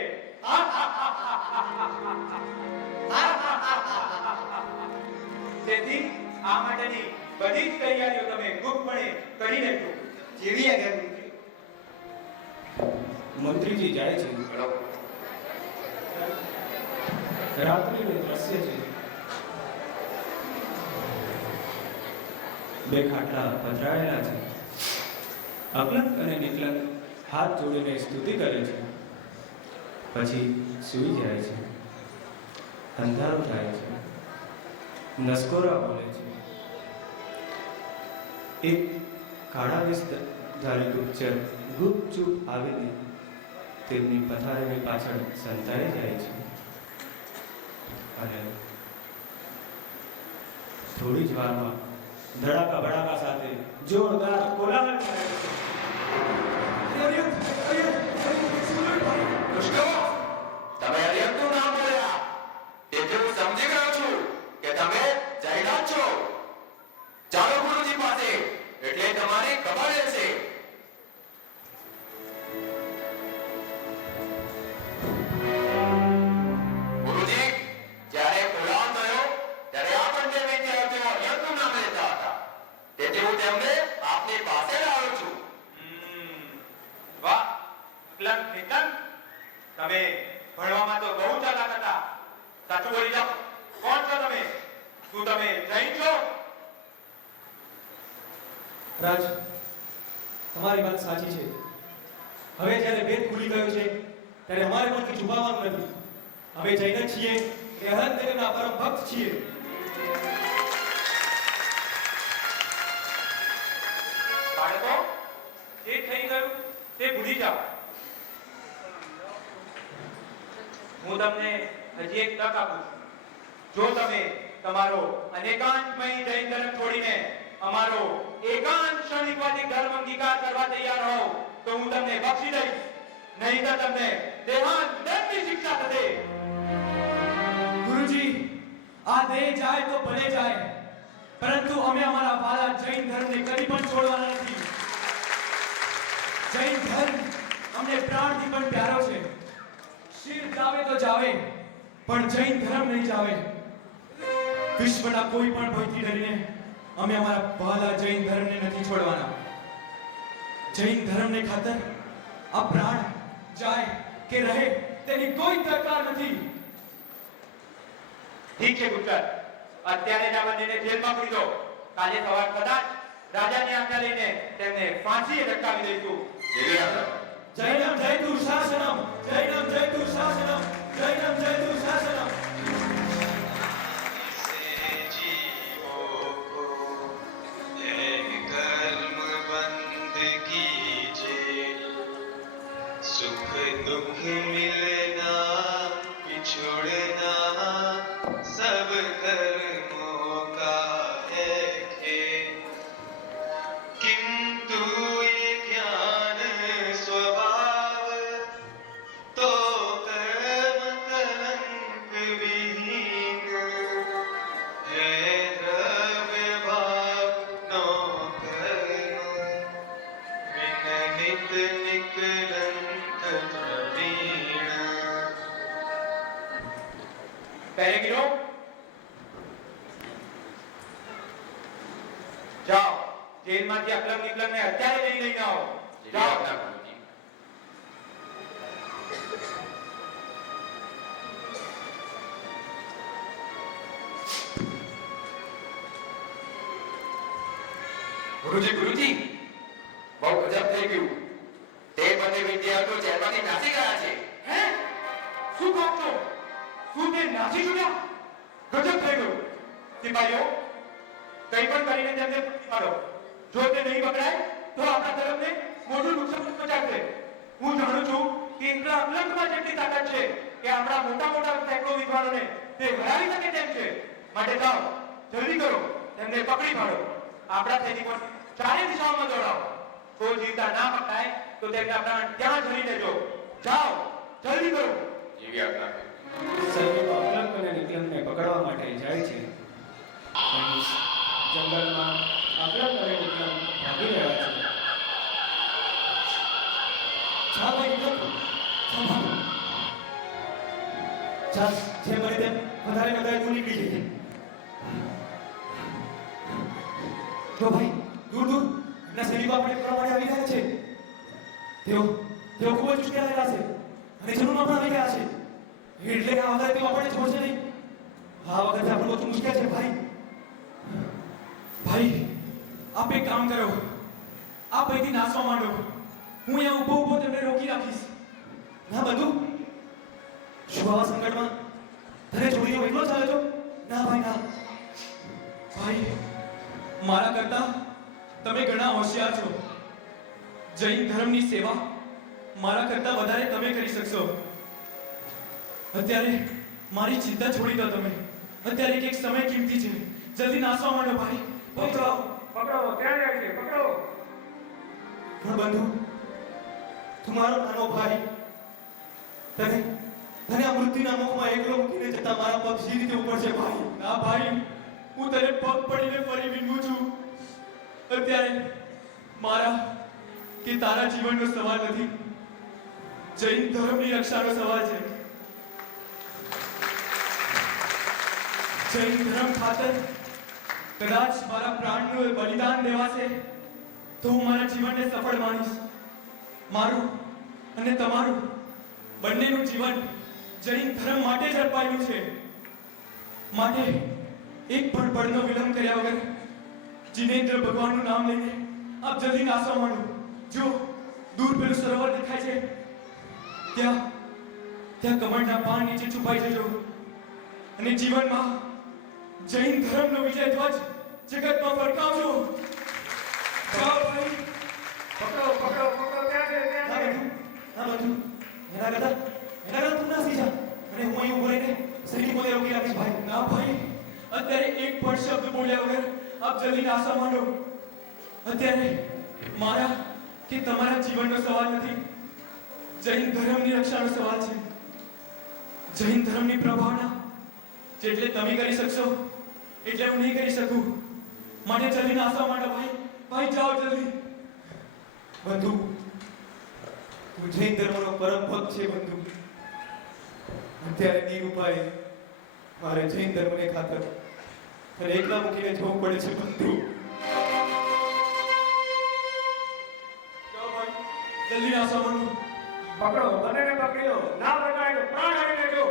તેથી આ માટેની બધી જ તૈયારીઓ તમે ગુપ્તપણે કરી લેજો. જેવી આજ્ઞા ગુરુજી. મંત્રીજી જાય છે. રાત્રિનું દ્રશ્ય છે. બે ખાટલા પથરાયેલા છે. અકલંક અને નિકલંક હાથ જોડીને સ્તુતિ કરે છે, પછી સૂઈ જાય છે. અંધારું થાય છે. નસકોરા બોલે છે. એક કાળા વિસ્તારી ગુપ્તચર ગુપચુપ આવીને તેમની પથારીની પાછળ સંતાઈ જાય છે અને થોડી જ વારમાં ધડાકા ભડાકા સાથે જોરદાર કોલાહલ થાય છે. કૃષ્ણ, તમે અરિહંતનું નામ બોલ્યા તેથી હું સમજી ગયો છું કે તમે જયનાથ છો. ચાલો ગુરુજી પાસે, એટલે તમારી ખબર રહેશે. ગુરુજી, જ્યારે કોલાહલ થયો ત્યારે આ બંને વિદ્યાર્થીઓ અરિહંતનું નામ લેતા હતા, તેથી હું તેમને આપની પાસે લાવ્યો છું. વાહ, ક્લંક નિકલંક, તમે ભણવામાં તો બહુ ચાલાક હતા. સાચું બોલી જાઓ, કોણ છો તમે? શું તમે જૈન છો? રાજ, તમારી વાત સાચી છે. હવે જ્યારે ભેદ ખુલી ગયો છે ત્યારે અમારે પણ કંઈ છુપાવવાનું નથી. અમે જૈન જ છીએ, એ અનંત દેવના પરમ ભક્ત છીએ. બાળકો, જે થઈ ગયું તે ભૂલી જાઓ. હું તમને હજી એક તક આપું છું. જો તમે તમારો અનેકાંતમય જૈન ધર્મ છોડીને અમારો એકાંત ક્ષણિકવાદી ધર્મ અંગીકાર કરવા તૈયાર હોવ તો હું તમને બક્ષી દઈશ, નહીં તો તમને દેહાંત દંડની શિક્ષા થશે. ગુરુજી, આ દેહ જાય તો ભલે જાય, પરંતુ અમે અમારા વાલા જૈન ધર્મને કદી પણ છોડવાના નથી. જૈન ધર્મ અમને પ્રાણથી પણ પ્યારો છે. શિર જાવે તો જાવે, પણ જૈન ધર્મ નહીં જાવે. વિશ્વના કોઈ પણ ભયથી ડરીને અમે અમારા વાલા જૈન ધર્મને નથી છોડવાના. જૈન ધર્મને ખાતર આ પ્રાણ જાય કે રહે તેની કોઈ તકરાર નથી. ઠીક છે ગુપ્તર, અત્યારે જ આ બંનેને જેલમાં પૂરી દો. કાલે સવાર થતાં જ રાજાની આજ્ઞા લઈને તેમને ફાંસીએ લટકાવી દઈશું. જેવી આગળ. જૈનમ જયતુ શાસનમ, જૈનમ જયતુ શાસનમ, જૈનમ જયતુ શાસનમ. सुख दुख मिलना पिछुड़ना सब कर्मों का है खेल, किंतु ये ज्ञान स्वभाव तो कर्म कलंक विहीन है, द्रव्य भाव नो कर्म विन नित निकलंक द्रवी पहले गिनो। जाओ જેલમાંથી અકલમ નિકલમને અત્યારે જઈ લઈને આવો। જાઓ ગુરુજી। ગુરુજી બહુ ગજબ થઈ ગયું। તે બંને વિદ્યાર્થીઓ જેલમાંથી નાસી ગયા છે। હે શું કહો છો? શું તે નાસી છૂટ્યા? ગજબ થઈ ગયું। સિપાહીઓ કંઈ પણ કરીને તેમને પકડી પાડો। જો તે નહીં પકડાય તો આપણા તરફને મોટું નુકસાન પહોંચાડશે। હું જાણું છું કે એકલા અકલંકમાં જેટલી તાકાત છે કે આપણા મોટા સેંકડો વિદ્વાનોને તે હરાવી શકે તેમ છે। માટે જાઓ જલ્દી કરો, તેમને પકડી પાડો। આપણા સૈનિકોને ચારે દિશાઓમાં દોડાવો। કોઈ જીવતા ના પકડાય તો તેમને આપણા ત્યાં ઝરી દેજો। જાઓ જલ્દી કરો। જેવી આજ્ઞા। સૈનિકો અકલંક અને નિકલંકને પકડવા માટે જાય છે। જંગલમાં અકલંક અને નિકલંક ભાગી રહ્યા છે। જા ભાઈ નિકલંક, જા ભાગો। જા જે બને તેમ વધારે દૂર નીકળી જઈએ। જો ભાઈ દૂર એમના સૈનિકો આપણે પ્રમાણે આવી રહ્યા છે। તેઓ ખૂબ જ ઉશ્કેરાયેલા છે અને જમીનમાં પણ આવી ગયા છે। એટલે કે આ વખતે તેઓ આપણને છોડશે નહીં। આ વખતે આપણું બધું મુશ્કેલ છે ભાઈ। ભાઈ આપ એક કામ કરો, આપ અહીંથી નાસવા માંડો। હું અહીંયા ઊભો તેમને રોકી રાખીશ। ના બંધુ, શું આવા સંકટમાં તને છોડીને એકલો ચાલે છો? ના ભાઈ ના। ભાઈ મારા કરતા તમે ઘણા હોશિયાર છો। જૈન ધર્મની સેવા મારા કરતા વધારે તમે કરી શકશો। અત્યારે મારી ચિંતા છોડી દો તમે। અત્યારે એક સમય કિંમતી છે। જલ્દી નાસવા માંડો ભાઈ। પકડો ત્યાં જાય છે, પકડો। પણ બંધુ, તું મારો નાનો ભાઈ, તને આ મૃત્યુના મુખમાં એકલો મૂકીને જતા મારા પગ સી રીતે ઉપડશે ભાઈ? ના ભાઈ, હું તને પગ પડીને ફરી વિંગું છું। અત્યારે મારા કે તારા જીવનનો સવાલ નથી, જૈન ધર્મની રક્ષાનો સવાલ છે। જૈન ધર્મ ખાતર કદાચ મારા પ્રાણનું બલિદાન દેવાશે તો હું મારા જીવનને સફળ માનીશ। મારું અને તમારું બંનેનું જીવન જૈન ધર્મ માટે જ અર્પાયેલું છે। માટે એક પણ પળનો વિલંબ કર્યા વગર जिनेन्द्र भगवानનું નામ લઈને આપ જલ્દી નાસવા માંડો। જો દૂર પેલું સરોવર દેખાય છે, ત્યાં કમળના પાન નીચે છુપાઈ જજો અને જીવનમાં જૈન ધર્મનો વિજય ધ્વજ જગતમાં ફરકાવજો। જાઓ ભાઈ, પકડો ત્યાં છે, ત્યાં છે। ના બંધુ, એના કરતા તું નાસી જા અને હું અહીં ઉભો રહીને સૈનિકોને રોકી રાખીશ ભાઈ। ના ભાઈ, અત્યારે એક પણ શબ્દ બોલ્યા વગર આપ જલ્દી નાસવા માંડો। અત્યારે મારા કે તમારા જીવનનો સવાલ નથી, જૈન ધર્મની રક્ષાનો સવાલ છે। જૈન ધર્મની પ્રભાવના જેટલે તમે કરી શકશો એટલે હું નહીં કરી શકું। માટે જલ્દી નાસવા માંડો ભાઈ, જાઓ જલ્દી। બંધુ, તું જૈન ધર્મનો પરમ ભક્ત છે બંધુ। અત્યારે નિરુપાય મારે જૈન ધર્મને ખાતર અને એકલા મૂકીને જવું પડે છે બંધુ। જાઓ ભાઈ, જલ્દી નાસવા માંડો। પકડો, બંનેને પકડી લો। ના પકડાય તો પ્રાણ હારી લેજો।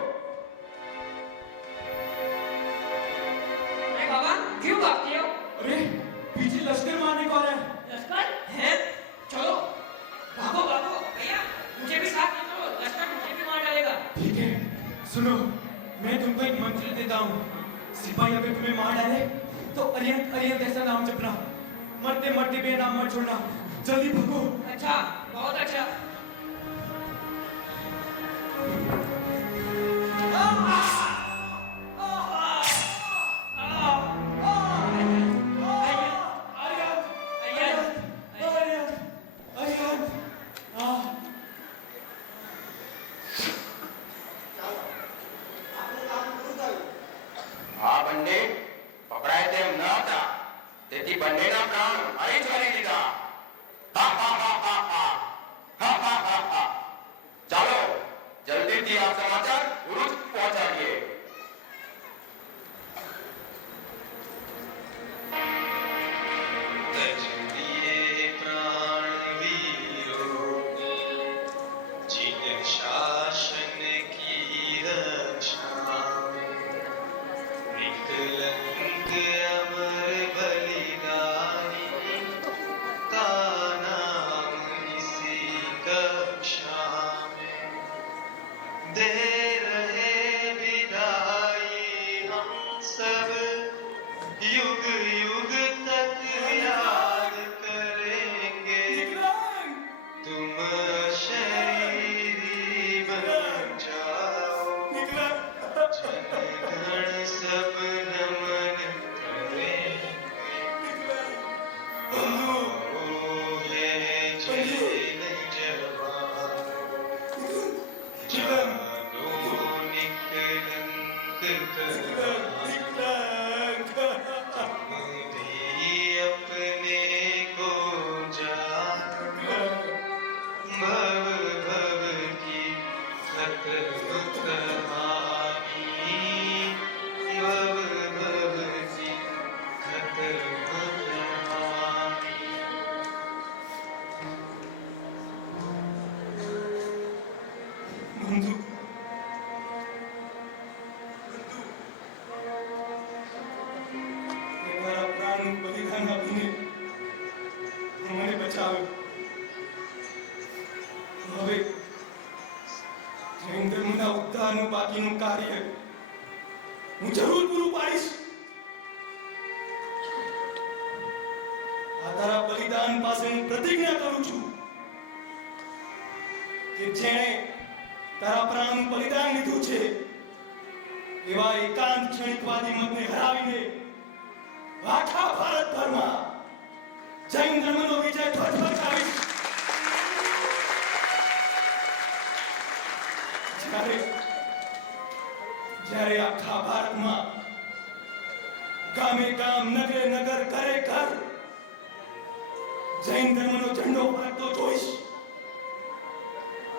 बाबा क्यों भागते हो? अरे पीछे लश्कर मारने को आ रहा है। लश्कर है? चलो भागो भैया, मुझे भी साथ ले चलो, लश्कर मुझे भी मार डालेगा। ठीक है, सुनो, मैं तुमको एक मंत्र देता हूँ। सिपाही अगर तुम्हें मार डाले तो अरियंत ऐसा नाम जपना। मरते मरते बेनाम मत छोड़ना। जल्दी भागो। अच्छा, बहुत अच्छा। આ બંને પકડાય તેમ ન હતા, તેથી બંનેના પ્રાણ અહીં જ હરી લીધા। ચાલો જલ્દીથી આ સમાચાર ગુરુ પહોંચાડીએ। दे रहे विदाई हम सब युग युग तक याद करेंगे तुम शरीरी बन जाओ जनगण सब नमन करेंगे आओ है जैन जवान जानो निकलंक तुम भी अपने को जानो भव भव की खत्म कहानी भव भव की खत्म कहानी બંધુ તમારા પ્રાણનું બલિદાન આપીને મને બચાવ્યો. હવે જૈન ધર્મના ઉદ્ધારનું બાકીનું કાર્ય હું જરૂર પૂરું પાડીશ. આ તારા બલિદાન પાસે હું પ્રતિજ્ઞા કરું છું કે જેણે તારા પ્રાણનું બલિદાન લીધું છે એવા એકાંત ક્ષણિકવાદી મતને હરાવીને આખા ભારતભરમાં જૈન ધર્મનો વિજય ધ્વજ ફરકાવીશ. જ્યારે આખા ભારતમાં ગામે ગામ નગરે નગર ઘરે ઘર જૈન ધર્મનો ઝંડો ફરકતો જોઈશ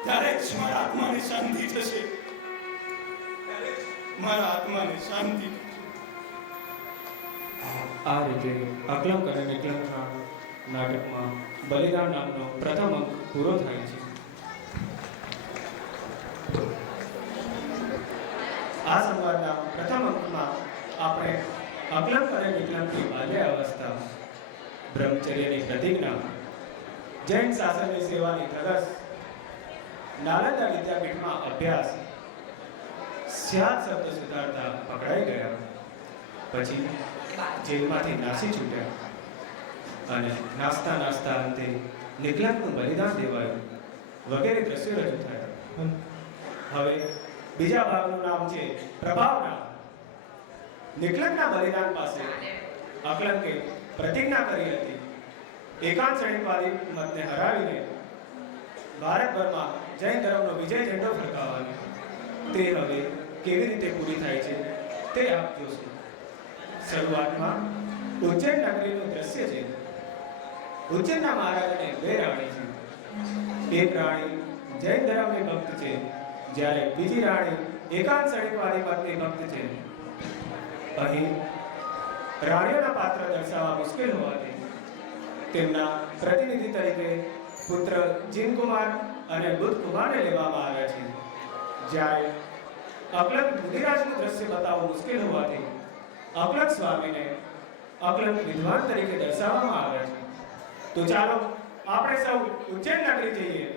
ત્યારે જ મારા આત્માને શાંતિ થશે. મારા આત્માને શાંતિ થશે. આ રીતે અકલંક અને નિકલંકના નાટકમાં બલિદાન નામનો પ્રથમ અંક પૂરો થાય છે. આ સંવાદના પ્રથમ અંકમાં આપણે અકલંક અને નિકલંકની બાલ્ય અવસ્થા, બ્રહ્મચર્યની પ્રતિજ્ઞા, જૈન શાસનની સેવાની ધગસ, નાલંદા વિદ્યાપીઠમાં અભ્યાસ, સ્યાદ શબ્દ સુધારતા પકડાઈ ગયા, પછી જેલમાંથી નાસી છૂટ્યા અને નાસ્તા નાસ્તા અંતે નિકલંકનું બલિદાન દેવાયું વગેરે દ્રશ્યો રજૂ થયા. હવે બીજા ભાગનું નામ છે પ્રભાવના. નિકલંકના બલિદાન પાસે અકલંકે પ્રતિજ્ઞા કરી હતી એકાંત ક્ષણિકવાદી મતને હરાવીને ભારતભરમાં જૈન ધર્મનો વિજય ઝંડો ફરકાવવાનો. તે હવે કેવી રીતે પૂરી થાય છે તે આપ જોશો. શરૂઆતમાં ઉજ્જૈન નગરીનું દ્રશ્ય છે. ઉજ્જૈનના મહારાજાને બે રાણી છે. એક રાણી જૈન ધર્મની ભક્ત છે, જ્યારે બીજી રાણી એકાંત ક્ષણિકવાદી મતની ભક્ત છે. અહીં રાણીઓના પાત્ર દર્શાવવા મુશ્કેલ હોવાથી તેમના પ્રતિનિધિ તરીકે પુત્ર જીનકુમાર અને બુદ્ધકુમારને લેવામાં આવ્યા છે. જ્યારે અકલંક મુનિરાજનું દ્રશ્ય બતાવવું મુશ્કેલ હોવાથી અકલંક સ્વામીને અકલંક વિદ્વાન તરીકે દર્શાવવામાં આવ્યા છે. તો ચાલો આપણે સૌ ઉજ્જૈન નગરી જઈએ.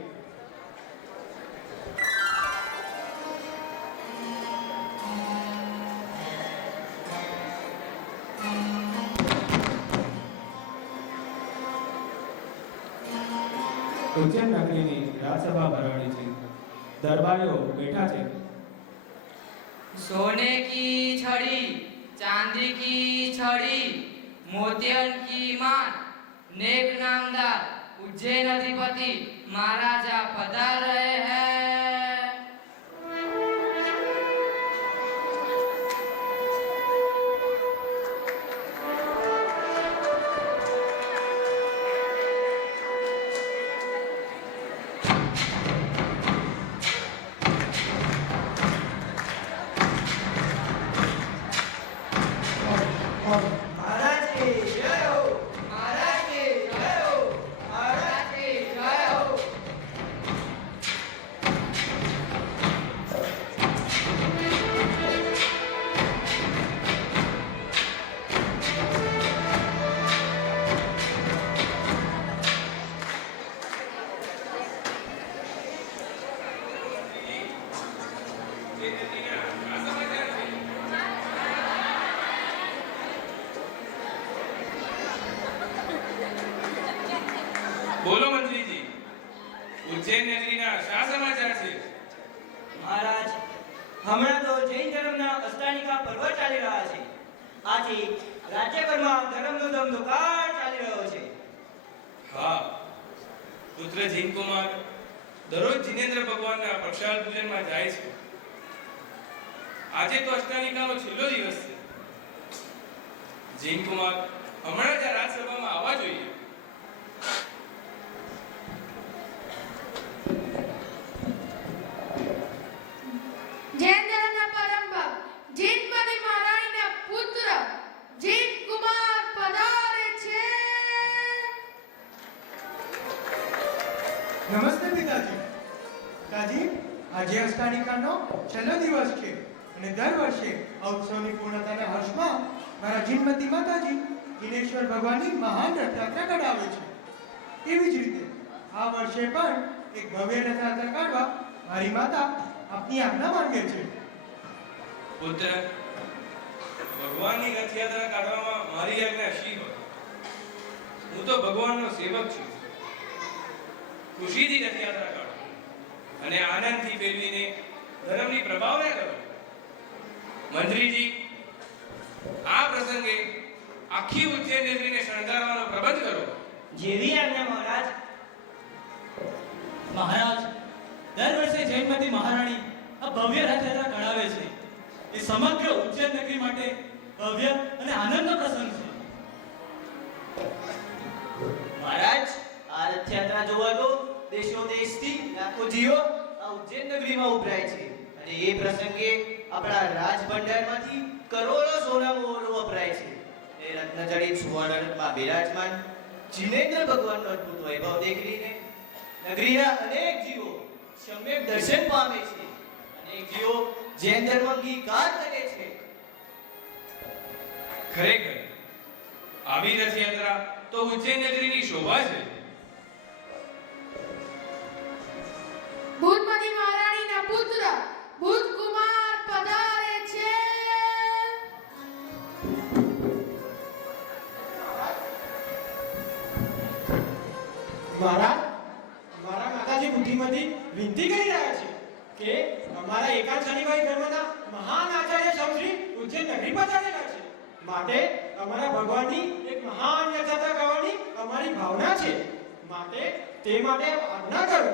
ઉજ્જૈન નગરીની રાજસભા ભરાણી છે. દરબારીઓ બેઠા છે. सोने की छड़ी, चांदी की छड़ी, मोतियन की मान, नेक नामदार उज्जैन अधिपति महाराजा पधार रहे हैं. महाराज की जय हो, महाराज की जय हो, महाराज की जय हो. ઉજ્જૈન નગરીના આ સમાચાર છે. બોલો મંત્રીજી, ઉજ્જૈન નગરીના શા સમાચાર છે? મહારાજ, હમણાં તો જૈન ધર્મના અષ્ટાનિકા પર્વ ચાલી રહ્યા છે. આથી રાજ્યભરમાં ધર્મનો ધમધોકાર ચાલી રહ્યો છે. હા, પુત્ર જીનકુમાર દરરોજ જીનેન્દ્ર ભગવાનના પ્રસાદ પૂજનમાં જાય છે. આજે તો અષ્ટાનિકાનો છેલ્લો દિવસ છે. જીનકુમાર હમણાં જ આ રાજસભામાં આવવા જોઈએ. જૈન ધર્મના પરમ ભક્ત જીનપતિ મહારાણીના પુત્ર જીનકુમાર પધારે છે. નમસ્તે પિતાજી. પિતાજી, આજે અષ્ટાનિકાનો છેલ્લો દિવસ છે અને દર વર્ષે આ ઉત્સવની પૂર્ણતાના હર્ષમાં મારા જીનમતી માતાજી જીનેશ્વર ભગવાનની મહાન રથયાત્રા કઢાવે છે. એવી જ રીતે આ વર્ષે પણ એક ભવ્ય રથયાત્રા કાઢવા મારી માતા આપની આજ્ઞા માંગે છે. પુત્ર, ભગવાનની રથયાત્રા કાઢવામાં મારી આજ્ઞા શી હોય? હું તો ભગવાનનો સેવક છું. ખુશીથી રથયાત્રા કાઢો અને આનંદથી ફેરવીને ધર્મની પ્રભાવના કરો. મંત્રીજી, આ પ્રસંગે આખી ઉજ્જૈન નગરીને શણગારવાનો પ્રબંધ કરો. જેવી આજ્ઞા મહારાજ. મહારાજ, દર વર્ષે જૈનમતી મહારાણી આ ભવ્ય રથયાત્રા કઢાવે છે. એ સમગ્ર ઉજ્જૈન નગરી માટે ભવ્ય અને આનંદનો પ્રસંગ છે. મહારાજ, આ રથયાત્રા જોવા તો દેશો દેશથી લાખો જીવો આ ઉજ્જૈન નગરીમાં ઉભરાય છે અને એ પ્રસંગે આપણા રાજ ભંડારમાંથી કરોડો સોના મોહરો વપરાય છે. એ રત્નજડિત સુવર્ણમાં બિરાજમાન જીનેન્દ્ર ભગવાનનો અદ્ભુત વૈભવ દેખીને નગરીના અનેક જીવો સમ્યક દર્શન પામે છે. અનેક જીવો જૈન ધર્મ અંગીકાર કરે છે. ખરેખર આવી રથયાત્રા તો ઉજ્જૈન નગરીની શોભા છે. ભૂતમતી મહારાણીના પુત્ર ભૂતકુમાર પધારે છે. મહારાજ, મારા માતાજી બુદ્ધિમતી વિનંતી કરી રહ્યા છે કે અમારા એકાંત શનિવારી ધર્મના મહાન આચાર્ય શ્રી ઉજ્જૈન નગરી પધારેલા છે. માટે અમારા ભગવાનની એક મહાન રથયાત્રા કરવાની અમારી ભાવના છે. માટે તે માટે આજ્ઞા કરો.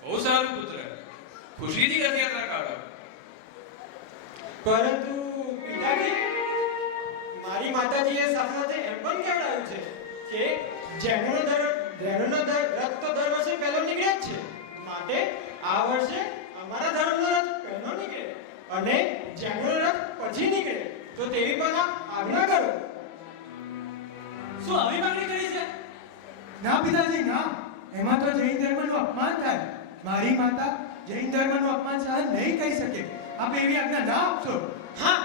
બહુ સારું પુત્ર, ખુશીથી રથયાત્રા કાઢો. પરંતુ પિતાજી, મારી માતાજીએ સાથે સાથે એમ પણ કહેવડાવ્યું છે કે જૈનોનો રથ તો દર વર્ષે પહેલો નીકળે જ છે. માટે આ વર્ષે અમારા ધર્મનો રથ પહેલો નીકળે અને જૈનોનો રથ પછી નીકળે તો તેવી પણ આજ્ઞા કરો. શું આવી માંગણી કરી છે? ના પિતાજી, ના. એમાં તો જૈન ધર્મનું અપમાન થાય. મારી માતા જૈન ધર્મનું અપમાન સહન નહીં કરી શકે. આપ એવી આજ્ઞા ના આપશો. હા,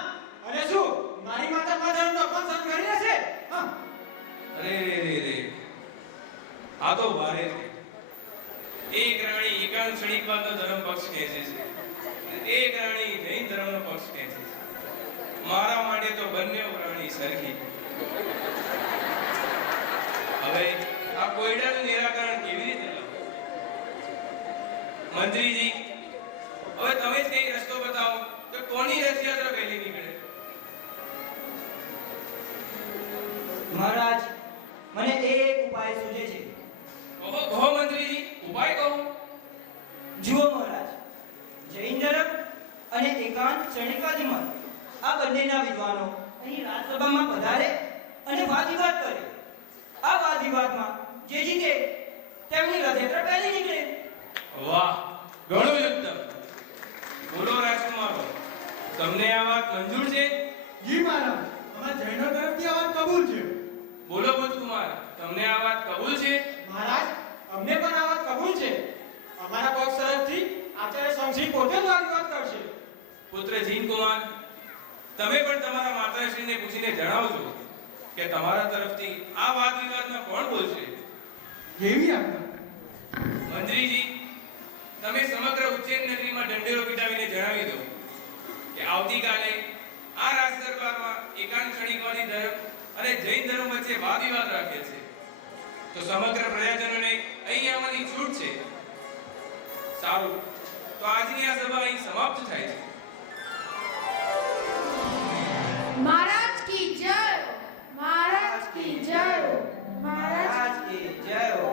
અને શું મારી માતા મારા ધર્મનું અપમાન સહન કરી લેશે? હા. અરે રે રે રે, આ તો ભારે છે. એક રાણી એકાંત ક્ષણિકવાદનો ધર્મ પક્ષ ખેંચે છે અને એક રાણી જૈન ધર્મનો પક્ષ ખેંચે છે. મારા માટે તો બંને રાણી સરખી. હવે આ કોયડાનું નિરાકરણ કેવી રીતે લાવવું? મંત્રીજી, હવે તમે જ કઈ રસ્તો બતાવો કે કોની રથયાત્રા પહેલી નીકળે. મહારાજ, મને એક ઉપાય સૂઝે છે. કહો મંત્રીજી, ઉપાય કહો. જુઓ મહારાજ, જૈન ધર્મ અને એકાંત ક્ષણિકાધિમત આ બંનેના વિદ્વાનો અહીં રાજસભામાં પધારે અને વાદ વિવાદ કરે. આ વાદ વિવાદમાં જે જીતે તેમની રથયાત્રા પહેલી નીકળે. વાહ, ઘણું જ ઉત્તમ. બોલો રાજકુમારો, તમને આ વાત મંજૂર છે? જી મહારાજ, અમારા જૈનો તરફથી આ વાત કબૂલ છે. બોલો ભૂતકુમાર, તમને આ વાત કબૂલ છે? મહારાજ, અમને પણ આ વાત કબૂલ છે. અમારા પક્ષ તરફથી આચાર્ય સંશ્રી પોતે જ વાદ વિવાદ કરશે. પુત્ર જીનકુમાર, તમે પણ તમારા માતાશ્રીને પૂછીને જણાવજો કે તમારા તરફથી આ વાદ વિવાદમાં કોણ બોલશે. કેવી આજ્ઞા? મંત્રીજી, તમે સમગ્ર ઉજ્જૈન નગરીમાં ઢંઢેરો પીટાવીને જણાવી દો કે આવતીકાલે આ રાજ દરબારમાં એકાંત ક્ષણિકવાદી ધર્મ અને જૈન ધર્મ વચ્ચે વાદ વિવાદ રાખેલ છે, તો સમગ્ર પ્રજાજનોને અહીં આવવાની છૂટ છે. સારું, તો આજની આ સભા અહીં સમાપ્ત થાય છે. महाराज की जय, महाराज की जय, महाराज की जय हो.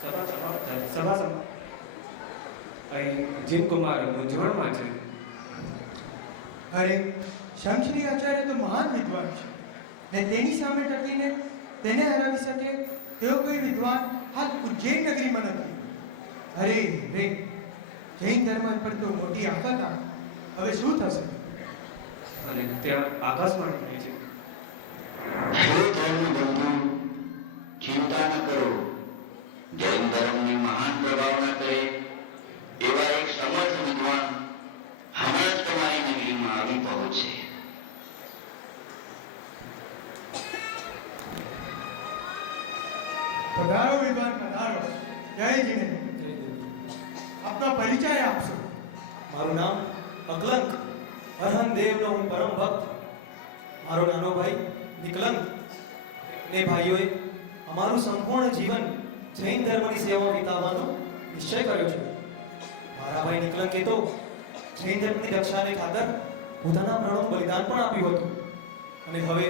સભા સમાપ્ત થાય. સભા સમાપ્ત. અહીં જીનકુમાર મૂંઝવણમાં છે. અરે, શંખશ્રી આચાર્ય તો મહાન વિદ્વાન છે ને તેની સામે ટકીને તેને હરાવી શકે તેવો કોઈ વિદ્વાન હાલ ઉજ્જૈન નગરીમાં નથી. અરે રે, જૈન ધર્મ પર તો મોટી આફત આ. હવે શું થશે? અને ત્યાં આકાશમાં નીકળી છે. હે ધર્મબંધુ, ચિંતા ન કરો. જૈન ધર્મની મહાન પ્રભાવના કરે એવા એક સમર્થ વિદ્વાન હમણાં જ તમારી નગરીમાં આવી પહોંચશે. પધારો વિદ્વાન, પધારો. જય જીને. આપનો પરિચય આપશો? મારું નામ અકલંક અરહન દેવનો હું પરમ ભક્ત. મારો નાનો ભાઈ નિકલંક ને ભાઈઓએ અમારું સંપૂર્ણ જીવન જૈન ધર્મની સેવામાં વિતાવવાનો નિશ્ચય કર્યો છે. મારા ભાઈ નિકલંકે તો જૈન ધર્મની રક્ષાને ખાતર પોતાના પ્રાણોનું બલિદાન પણ આપ્યું હતું. અને હવે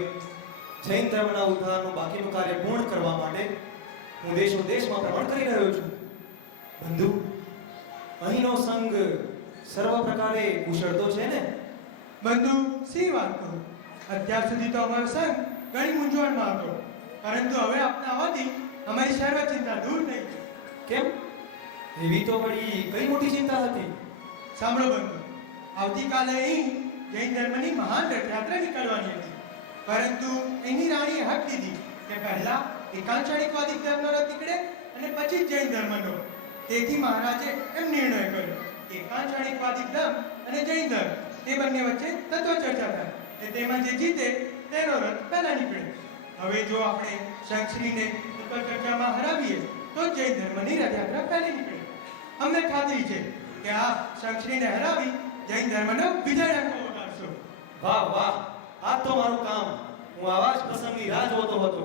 જૈન ધર્મના ઉદ્ધારનું બાકીનું કાર્ય પૂર્ણ કરવા માટે હું દેશો દેશમાં ભ્રમણ કરી રહ્યો છું. બંધુ, અહીંનો સંઘ સર્વ પ્રકારે કુશળ તો છે ને? બંધુ, સી વાત કહું. અત્યાર સુધી તો અમારો સંઘ ઘણી મૂંઝવણમાં હતો, પરંતુ હવે આપના આવવાથી અમારી સર્વ ચિંતા દૂર થઈ ગઈ. કેમ? એવી તો વળી કઈ મોટી ચિંતા હતી? સાંભળો બંધુ, આવતીકાલે અહીં જૈન ધર્મની મહાન રથયાત્રા નીકળવાની હતી, પરંતુ એની રાણીએ હક દીધી કે પહેલા એકાંત ક્ષણિકવાદી ધર્મનો રથ નીકળે અને પછી જૈન ધર્મનો. તેથી મહારાજે એમ નિર્ણય કર્યો કે એકાંત ક્ષણિકવાદી ધર્મ અને જૈન ધર્મ તે બંને વચ્ચે તત્વ ચર્ચા થાય અને તેમાં જે જીતે તેનો રથ પહેલા નીકળે. હવે જો આપણે શંખશ્રીને તત્વ ચર્ચામાં હરાવીએ તો જૈન ધર્મની રથયાત્રા પહેલી નીકળે. અમને ખાતરી છે કે આ શંખશ્રીને હરાવી જૈન ધર્મનો વિજય અંકો વગાડશો. વાહ વાહ, આ તો મારું કામ. હું આવા જ પ્રસંગની રાહ જોતો હતો.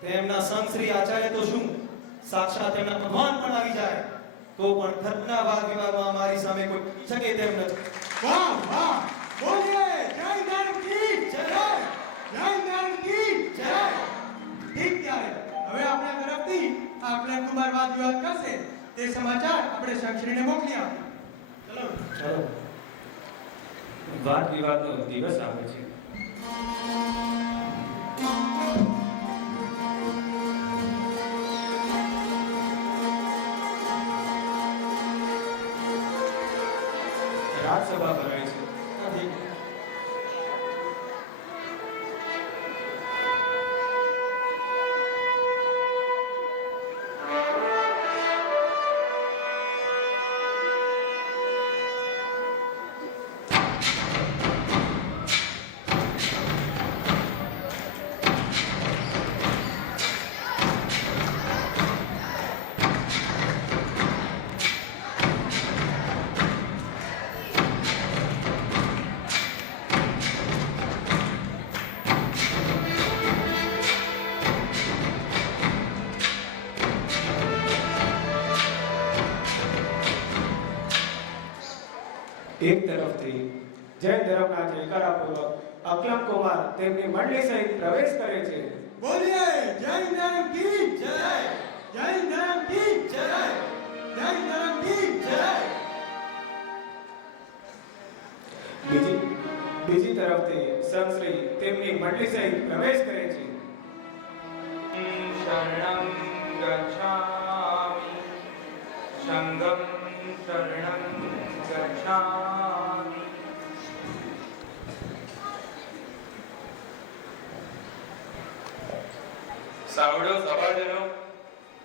તેમના સંત શ્રી આચાર્ય તો શું, સાક્ષાત તેમના ભગવાન પણ આવી જાય તો પણ ધર્મના વાદ વિવાદમાં મારી સામે કોઈ શકે તેમ નથી. વાહ વાહ, બોલીએ જય ધર્મ કી જય, જય ધર્મ કી જય. ઠીક, ત્યારે હવે આપણા તરફથી આપણે કુમાર વાદ વિવાદ કરશે તે સમાચાર આપણે શંખશ્રીને મોકલી આપીએ. ચલો ચલો. વાદ વિવાદનો દિવસ આવે છે. રાજસભા ભરાય છે. એક તરફથી જૈન ધર્મના જયકારાપૂર્વક અકલમ કુમાર તેમની મંડળી સહિત પ્રવેશ કરે છે. બોલીએ જૈન ધર્મ કી જય, જૈન ધર્મ કી જય, જૈન ધર્મ કી જય. બીજી તરફથી સંશ્રી તેમની મંડળી સહિત પ્રવેશ કરે છે. શરણં ગચ્છામિ, સંઘં શરણં ગચ્છામિ. સાંભળો સભાજનો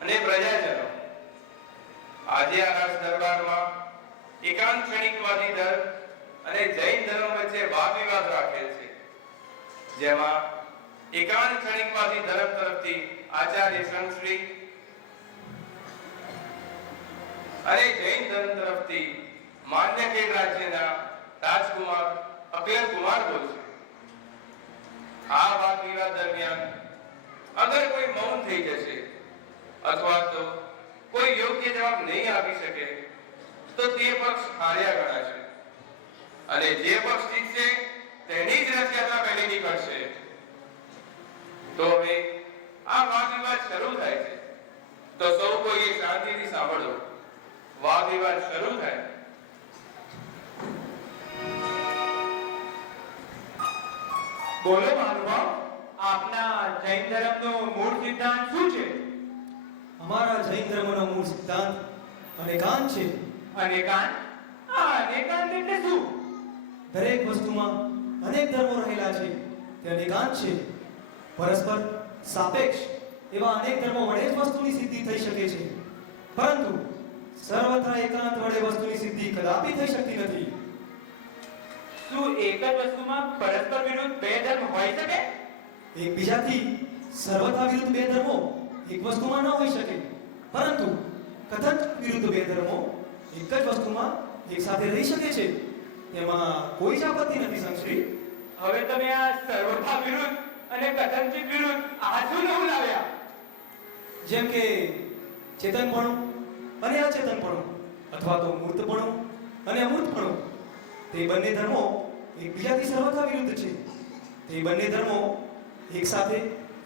અને પ્રજાજનો, આજે આ રાજ દરબારમાં એકાંત ક્ષણિકવાદી ધર્મ અને જૈન ધર્મ વચ્ચે વાદ વિવાદ રાખેલ છે, જેમાં એકાંત ક્ષણિકવાદી ધર્મ તરફથી આચાર્ય સંશ્રી અને જૈન ધર્મ તરફથી માન્યખેડ રાજ્યના રાજકુમાર અકલેર કુમાર બોલશે. આ વાદ વિવાદ દરમિયાન અગર કોઈ મૌન થઈ જશે અથવા તો કોઈ યોગ્ય જવાબ નહીં આપી શકે તો તે પક્ષ હાર્યા ગણાશે અને જે પક્ષ જીતશે તેની જ રથયાત્રા પહેલી નીકળશે. તો હવે આ વાદ વિવાદ શરૂ થાય છે, તો સૌ કોઈએ શાંતિથી સાંભળો. વાદ વિવાદ શરૂ થાય. બોલો મહાનુભાવ, આપના જૈન ધર્મનો મૂળ સિદ્ધાંત શું છે? અમારા જૈન ધર્મનો મૂળ સિદ્ધાંત અનેકાંત છે. અનેકાંત? આ અનેકાંત એટલે શું? દરેક વસ્તુમાં અનેક ધર્મો રહેલા છે તે અનેકાંત છે. પરસ્પર સાપેક્ષ એવા અનેક ધર્મો વડે જ વસ્તુની સિદ્ધિ થઈ શકે છે, પરંતુ સર્વથા એકાંત વડે વસ્તુની સિદ્ધિ કદાપી થઈ શકતી નથી. શું એક જ વસ્તુમાં પરસ્પર વિરુદ્ધ બે ધર્મ હોઈ શકે? એકબીજાથી સર્વથા વિરુદ્ધ બે ધર્મો એક વસ્તુમાં ન હોઈ શકે, પરંતુ કથન વિરુદ્ધ બે ધર્મો એક જ વસ્તુમાં એક સાથે રહી શકે છે. તેમાં કોઈ જ આપત્તિ નથી સંશ્રી. હવે તમે આ સર્વથા વિરુદ્ધ અને કથનચિત વિરુદ્ધ આ શું નવું લાવ્યા? જેમ કે ચેતનપણું અને અચેતનપણું, અથવા તો મૂર્તપણું અને અમૂર્તપણું, તે બંને ધર્મો એકબીજાથી સર્વથા વિરુદ્ધ છે. તે બંને ધર્મો એક સાથે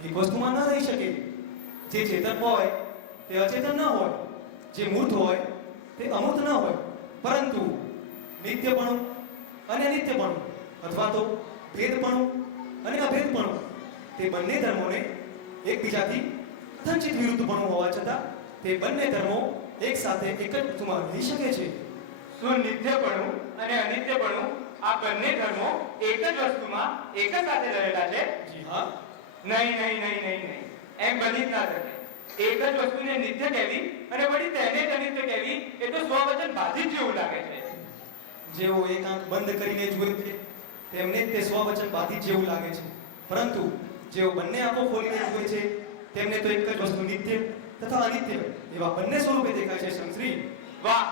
એક વસ્તુમાં ન રહી શકે. જે ચેતન હોય તે અચેતન ન હોય, જે મૂર્ત હોય તે અમૂર્ત ન હોય, પરંતુ નિત્યપણું અને અનિત્યપણું, અથવા તો ભેદપણું અને અભેદપણું, તે બંને ધર્મોને એકબીજાથી કથનચિત વિરુદ્ધપણું હોવા છતાં તે બંને ધર્મો એક સાથે એક જ વસ્તુમાં રહી શકે છે. શું નિત્યપણું અને અનિત્યપણું આ બંને ધર્મો એક જ વસ્તુમાં એક જ સાથે રહેલા છે? જી હા. નહીં નહીં નહીં નહીં નહીં, એમ બની જ ના શકે. એક જ વસ્તુને નિત્ય કહેવી અને વળી તેને જ અનિત્ય કહેવી એ તો સ્વવચન બાધિત જેવું લાગે છે. જેઓ એક આંખ બંધ કરીને જુએ છે તેમને તે સ્વવચન બાધિત જેવું લાગે છે, પરંતુ જેઓ બંને આંખો ખોલીને જુએ છે તેમને તો એક જ વસ્તુ નિત્ય તથા અનિત્ય એવા બંને સ્વરૂપે દેખાય છે. સંશ્રી, વાહ!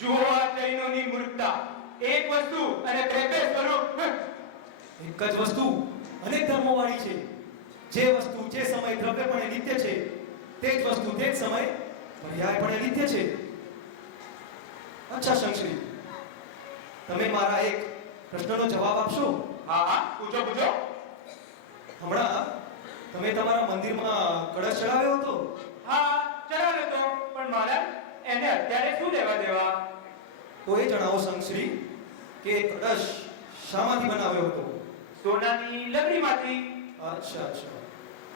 જુઓ આ જૈનોની મૂર્ખતા. એક વસ્તુ અને બે બે સ્વરૂપ. એક જ વસ્તુ અનેક ધર્મો વાળી છે. જે વસ્તુ જે સમય દ્રવ્યપણે નિત્ય છે, તે જ વસ્તુ તે જ સમય પર્યાયપણે નિત્ય છે. અચ્છા સંશ્રી, તમે મારા એક પ્રશ્નનો જવાબ આપશો? હા હા, પૂછો પૂછો. હમણાં તમે તમારા મંદિરમાં કળશ ચડાવ્યો હતો? હા, ચડાવ્યો તો, પણ મહારાજ એને અત્યારે શું લેવા દેવા? તો એ જણાવો સંશ્રી કે કળશ શામાંથી બનાવ્યો હતો? સોનાની લકડીમાંથી. અચ્છા અચ્છા.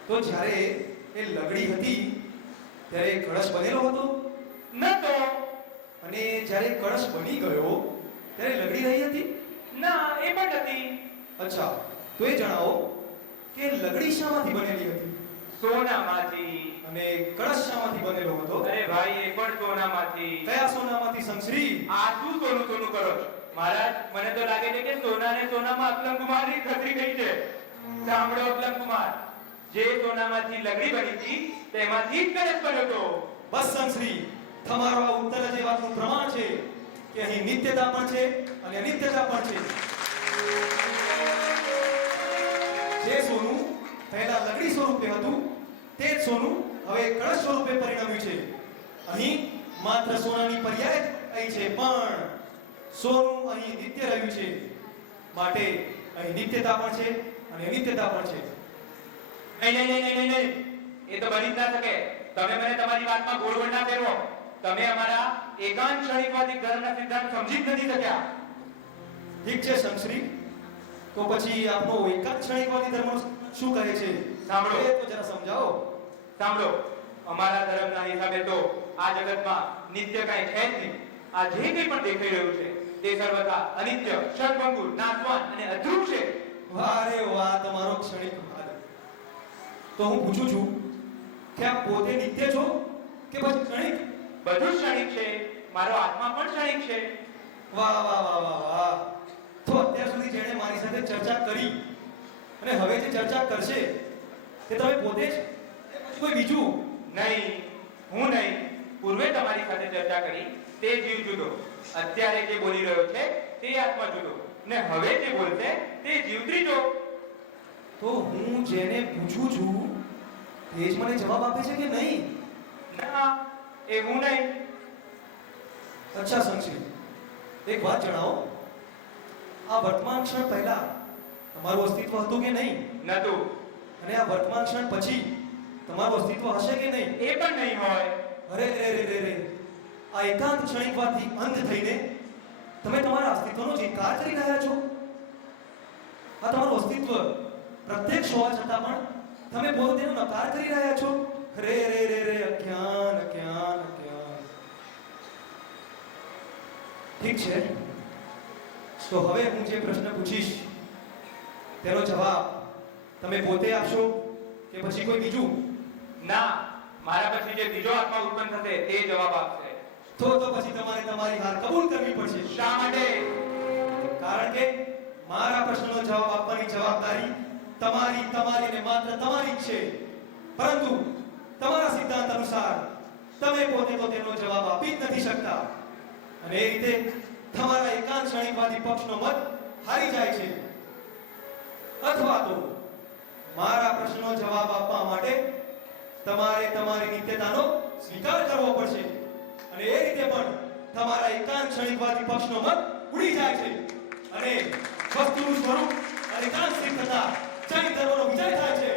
તો જ્યારે એ લગડી હતી ત્યારે કળશ બનેલો હતો? નતો. અને જ્યારે કળશ બની ગયો ત્યારે લગડી રહી હતી? ના, એ પણ નથી. અચ્છા, તો એ જણાવો કે લગડી શામાંથી બનેલી હતી? સોનામાંથી. અને કળશ શામાંથી બનેલો હતો? અરે ભાઈ, એ પણ સોનામાંથી. કયા સોનામાંથી સંશ્રી? આ શું સોનું સોનું કરો છો? મહારાજ, મને તો લાગે છે કે સોના ને સોનામાં અકલમ કુમારની ખતરી ગઈ છે. સાંભળો અકલમ કુમાર, જે સોનામાંથી લગડી બની હતી તેમાંથી જ કળશ બન્યો હતો. બસ સંશ્રી, તમારો આ ઉત્તર જ એ વાતનું પ્રમાણ છે કે અહીં નિત્યતા પણ છે અને અનિત્યતા પણ છે. જે સોનું પહેલા લગડી સ્વરૂપે હતું તે જ સોનું હવે કળશ સ્વરૂપે પરિણમ્યું છે. અહીં માત્ર સોનાની પર્યાય આવી છે, પણ સોનું અહીં નિત્ય રહ્યું છે. માટે અહીં નિત્યતા પણ છે અને અનિત્યતા પણ છે. નહીં નહીં નહીં નહીં નહીં, એ તો બની જ ના શકે. તમે મને તમારી વાતમાં ગોળગોળ ના ફેરવો. તમે અમારા એકાંત ક્ષણિકવાદી ધર્મના સિદ્ધાંત સમજી જ નથી શક્યા. ઠીક છે સંશ્રી, તો પછી આપનો એકાંત ક્ષણિકવાદી ધર્મ શું કહે છે? સાંભળો. એ તો જરા સમજાવો. સાંભળો, અમારા ધર્મના હિસાબે તો આ જગતમાં નિત્ય કાંઈ છે જ નહીં. આ જે કંઈ પણ દેખાઈ રહ્યું છે તે સર્વથા અનિત્ય, ક્ષણભંગુર, નાશવાન અને અધ્રુવ છે. વાહ રે વાહ, તમારો ક્ષણિકવાદ. તો હું પૂછું છું કે આપ પોતે નિત્ય છો કે પછી ક્ષણિક? બધું ક્ષણિક છે. મારો આત્મા પણ ક્ષણિક છે. વાહ વાહ વાહ વાહ વાહ. તો અત્યાર સુધી જેણે મારી સાથે ચર્ચા કરી અને હવે જે ચર્ચા કરશે તે તમે પોતે જ કે પછી કોઈ બીજું? નહીં, હું નહીં. પૂર્વે તમારી સાથે ચર્ચા કરી તે જીવ જુદો, અત્યારે જે બોલી રહ્યો છે તે આત્મા જુદો, ને હવે જે બોલશે તે જીવ ત્રીજો. તો હું જેને પૂછું છું તે જ મને જવાબ આપે છે કે નહીં? ના, એવું નહીં. અચ્છા સંશી, એક વાત જણાવો, આ વર્તમાન ક્ષણ પહેલા તમારું અસ્તિત્વ હતું કે નહીં? નતું. અને આ વર્તમાન ક્ષણ પછી તમારું અસ્તિત્વ હશે કે નહીં? એ પણ નહીં હોય. અરે રે રે રે રે, આ એકાંત ક્ષણિકવાદથી અંધ થઈને તમે તમારા અસ્તિત્વનો જ ઇનકાર કરી રહ્યા છો. આ તમારું અસ્તિત્વ પ્રત્યક્ષ હોવા છતાં પણ તમે પોતે તેનો નકાર કરી રહ્યા છો. રે રે રે રે, અજ્ઞાન અજ્ઞાન અજ્ઞાન. ઠીક છે, તો હવે હું જે પ્રશ્ન પૂછીશ તેનો જવાબ તમે પોતે આપશો કે પછી કોઈ બીજું? ના, મારા પછી જે બીજો આત્મા ઉત્પન્ન થશે તે જવાબ આપશે. તો પછી તમારે તમારી હાર કબૂલ કરવી પડશે. શા માટે? કારણ કે મારા પ્રશ્નનો જવાબ આપવાની જવાબદારી તમારી અને માત્ર તમારી જ છે. પરંતુ તમારા સિદ્ધાંત અનુસાર તમે પોતે તો તેનો જવાબ આપી જ નથી શકતા, અને એ રીતે તમારા એકાંત ક્ષણિકવાદી પક્ષનો મત હારી જાય છે. અથવા તો મારા પ્રશ્નનો જવાબ આપવા માટે તમારે તમારી નિત્યતાનો સ્વીકાર કરવો પડશે, અને એ રીતે પણ તમારા એકાંત ક્ષણિકવાદી પક્ષનો મત ઉડી જાય છે, અને વસ્તુનું સ્વરૂપ અને એકાંત સિદ્ધ થતા જૈન ધર્મનો વિજય થાય છે.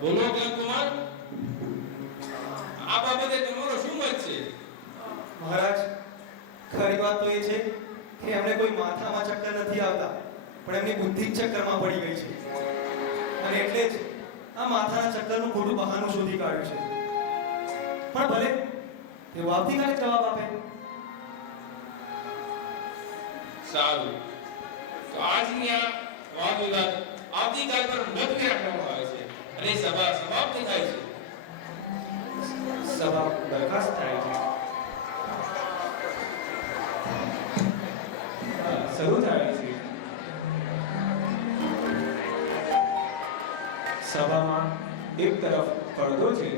બોલો કુમાર, આ બાબતે તમારો શું મત છે? મહારાજ, ખરી વાત તો એ છે કે એમને કોઈ માથામાં ચક્કર નથી આવતા, પણ એમની બુદ્ધિ ચક્કરમાં પડી ગઈ છે, અને એટલે જ આ માથાના ચક્કરનું ખોટું બહાનું શોધી કાઢ્યું છે. પણ ભલે તેઓ આવતીકાલે જવાબ આપે. સારું, તો આજની આ વાદ વિવાદ આવતીકાલ પર મુલતવી રાખવામાં આવે છે અને સભા સમાપ્ત થાય છે. સભા બરખાસ્ત થાય છે. શરૂ થાય છે. સભામાં એક તરફ પડદો છે,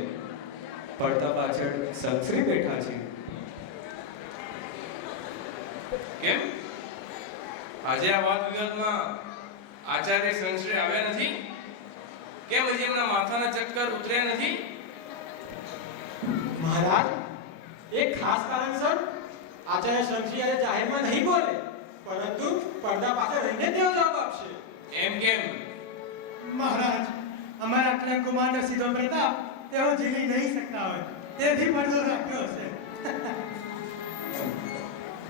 પડદા પાછળ સંશ્રી બેઠા છે. કેમ આજે આ વાદ વિવાદમાં આચાર્ય સંશ્રય આવ્યા નથી? કેમ હજી એમના માથાના ચક્કર ઉતર્યા નથી? મહારાજ, એક ખાસ કારણસર આચાર્ય શંકરી જાહેરમાં નહીં બોલે, પરંતુ પડદા પાછળ રહીને તેઓ જવાબ આપશે. એમ કેમ? મહારાજ, અમારા કલ્યાણ કુમારનો સીધો પ્રતાપ તેઓ ઝીલી નહીં શકતા હોય, તેથી પડદો રાખ્યો હશે.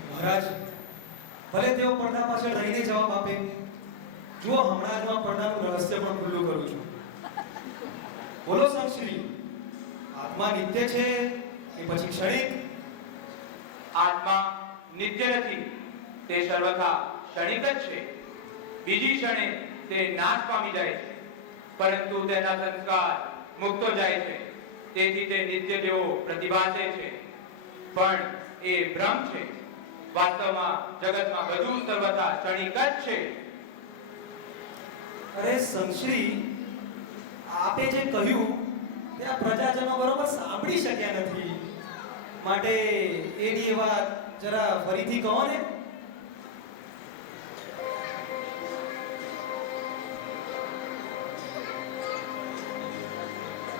મહારાજ, ભલે તેઓ પડદા પાછળ રહીને જવાબ આપે. જુઓ, હમણાં જ હું આ પડદાનું રહસ્ય પણ ખુલ્લું કરું છું. બોલો સંશ્રી, આત્મા નિત્ય છે કે પછી ક્ષણિક? આત્મા નિત્ય નથી, તે સર્વથા ક્ષણિક જ છે. બીજી ક્ષણે તે નાશ પામી જાય છે, પરંતુ તેના સંસ્કાર મુક્તો જાય છે, તેથી તે નિત્ય જેવો પ્રતિભાસે છે. પણ એ ભ્રમ છે. વાસ્તવમાં જગતમાં બધું સર્વથા ક્ષણિક જ છે. અરે સંશ્રી, આપે જે કહ્યું તે આ પ્રજાજનો બરોબર સાંભળી શક્યા નથી, માટે એની વાત જરા ફરીથી કહો ને.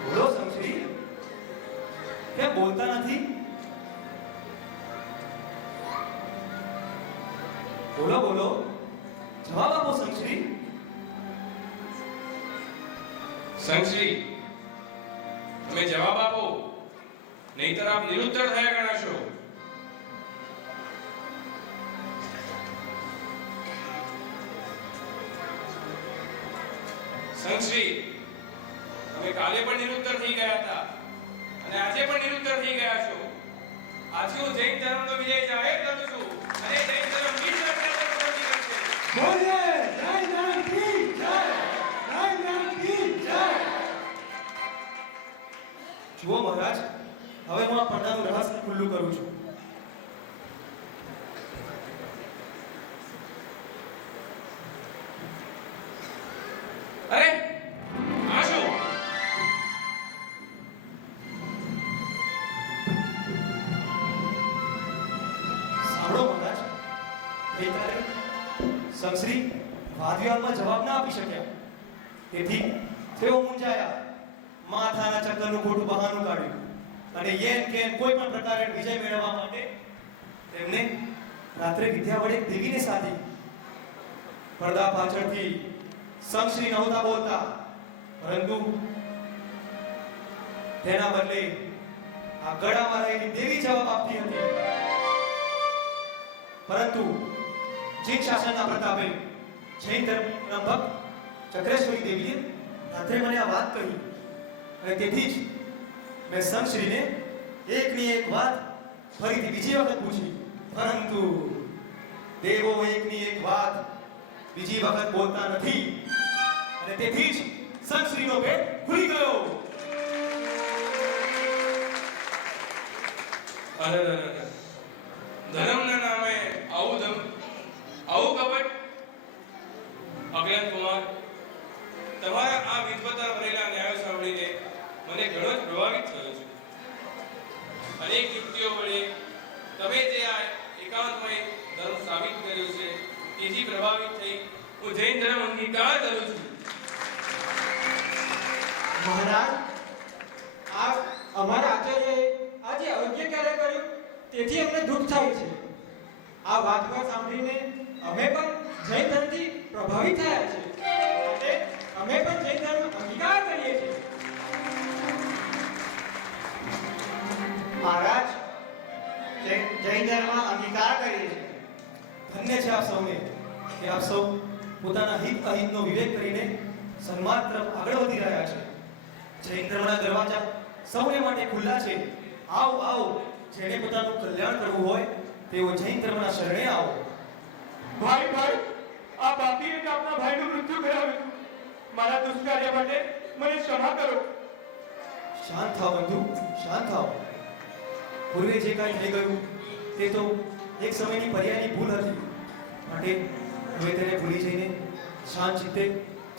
બોલો સંશ્રી, કેમ બોલતા નથી? બોલો બોલો, જવાબ આપો સંશ્રી. સંશ્રી, તમે જવાબ આપો, નહીતર આપ નિરુત્તર થયા ગણાશો. સંશ્રી, તમે કાલે પણ નિરુત્તર થઈ ગયા હતા અને આજે પણ નિરુત્તર થઈ ગયા છો. આજે હું જૈન ધર્મનો વિજય જાહેર કરું છું અને જૈન ધર્મ વિશ્વ પ્રસિદ્ધ બની ગયો છે. બોલીએ જય જય કી જય, જય જય જુઓ મહારાજ, હવે હું આ પડદાનું રહસ્ય ખુલ્લું કરું છું. અરે આ શું? સાંભળો મહારાજ, ગઈકાલે સંશ્રી વાદવિવાદમાં જવાબ ના આપી શક્યા, તેથી તેઓ મૂંઝાયા. માથાના ચક્કરનું ખોટું બહાનું કાઢ્યું અને યેન કેન કોઈ પણ પ્રકારે વિજય મેળવવા માટે તેમને રાત્રે વિદ્યા વડે એક દેવીને સાધી. પડદા પાછળથી સંશ્રી નહોતા બોલતા, પરંતુ તેના બદલે આ ગળામાં રહેલી દેવી જવાબ આપતી હતી. પરંતુ જીન શાસનના પ્રતાપે જૈન ધર્મના ભક્ત ચક્રેશ્વરી દેવીએ રાત્રે મને આ વાત કહી અને તેથી જ મેં સંશ્રીને એકની એક વાત ફરીથી બીજી વખત પૂછી. પરંતુ દેવો એકની એક વાત બીજી વખત બોલતા નથી અને તેથી જ સંશ્રીનો ભેદ ખુલી ગયો. અરે ધર્મના નામે આવું કપટ. અજ્ઞાન કુમાર, તમારા આ વિદ્વતા ભરેલા ન્યાયો સાંભળીને મને ઘણો જ પ્રભાવિત થયો છું. અનેક યુક્તિઓ વડે તમે જે આ એકાંતમય ધર્મ સાબિત કર્યું છે તેથી પ્રભાવિત થઈ હું જૈન ધર્મ અંગીકાર કરું છું. મહારાજ, આ અમારા આચાર્યએ આજે અયોગ્ય કાર્ય કર્યું તેથી અમને દુઃખ થાય છે. આ વાતમાં સાંભળીને અમે પણ જૈન ધર્મથી પ્રભાવિત થયા છે અને અમે પણ જૈન ધર્મ અંગીકાર કરીએ છીએ. મહારાજ, જૈન ધર્મ અંગીકાર કરીએ છીએ. ધન્ય છે આપ સૌને કે આપ સૌ પોતાના હિત અહિતનો વિવેક કરીને સન્માન તરફ આગળ વધી રહ્યા છે. જૈન ધર્મના દરવાજા સૌને માટે ખુલ્લા છે. આવો આવો, જેને પોતાનું કલ્યાણ કરવું હોય તેઓ જૈન ધર્મના શરણે આવો. ભાઈ ભાઈ, આ પાપીએ જ આપના ભાઈનું મૃત્યુ કરાવ્યું. મારા દુષ્કાર્ય માટે મને ક્ષમા કરો. શાંત થાઓ બંધુ, શાંત થાઓ. પૂર્વે જે કાંઈ થઈ ગયું તે તો એક સમયની પર્યાયની ભૂલ હતી, માટે હવે તેને ભૂલી જઈને શાંત ચિત્તે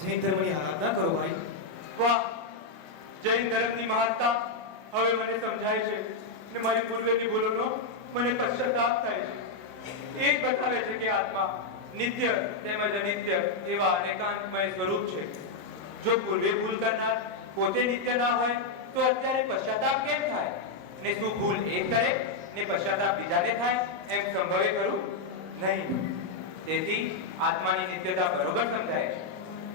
જૈન ધર્મની આરાધના કરો ભાઈ. વાહ, જૈન ધર્મની મહાનતા હવે મને સમજાય છે ને મારી પૂર્વેની ભૂલોનો મને પશ્ચાતાપ થાય છે. એ જ બતાવે છે કે આત્મા નિત્ય તેમજ અનિત્ય એવા અનેકાંતમય સ્વરૂપ છે. જો પૂર્વે ભૂલ કરનાર પોતે નિત્ય ના હોય તો અત્યારે પશ્ચાતાપ કેમ થાય? ને શું ભૂલ એક કરે ને પશ્ચાતાપ બીજાને થાય એમ સંભવે ખરું? નહીં. તેથી આત્માની નિત્યતા બરોબર સમજાય છે.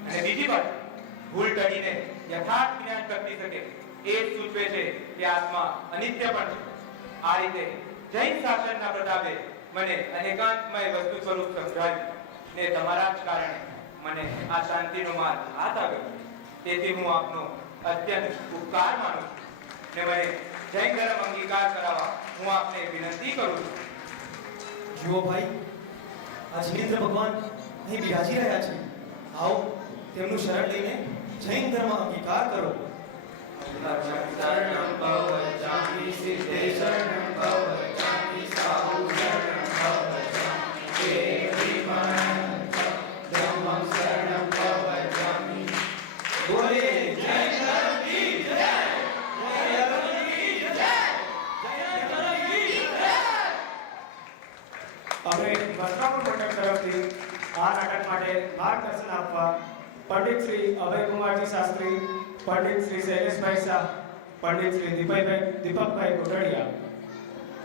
અને બીજી વાત, ભૂલ ટળીને યથાર્થ જ્ઞાન કરતી શકે એ જ સૂચવે છે કે આત્મા અનિત્ય પણ છે. આ રીતે જૈન શાસનના પ્રતાપે મને અનેકાંતમય વસ્તુ સ્વરૂપ સમજાવ્યું ને તમારા જ કારણે મને આ શાંતિનો માર્ગ હાથ આવ્યો. તેથી હું આપનો અત્યંત ઉપકાર માનું છું ને મને જૈન ધર્મ અંગીકાર કરાવવા હું આપને વિનંતી કરું છું. જુઓ ભાઈ, આ જિનેન્દ્ર ભગવાન અહીં બિરાજી રહ્યા છે. આવો તેમનું શરણ લઈને જૈન ધર્મ અંગીકાર કરો. શરણં ભવજામિ સિદ્ધે શરણં ભવજામિ સાહુ શરણં ભવજામિ દેવીમન ધમ્મં શરણં ભવજામિ. બોલે જય ધર્મ કી જય, જય ધર્મ કી જય, જય ધર્મ કી જય. હવે વસ્ત્રાપુર મંડળ તરફથી આ નાટક માટે માર્ગદર્શન આપવા પંડિત શ્રી અભયકુમારજી શાસ્ત્રી, પંડિત શ્રી શૈલેષભાઈ શાહ, પંડિત શ્રી દીપકભાઈ કોટડિયા,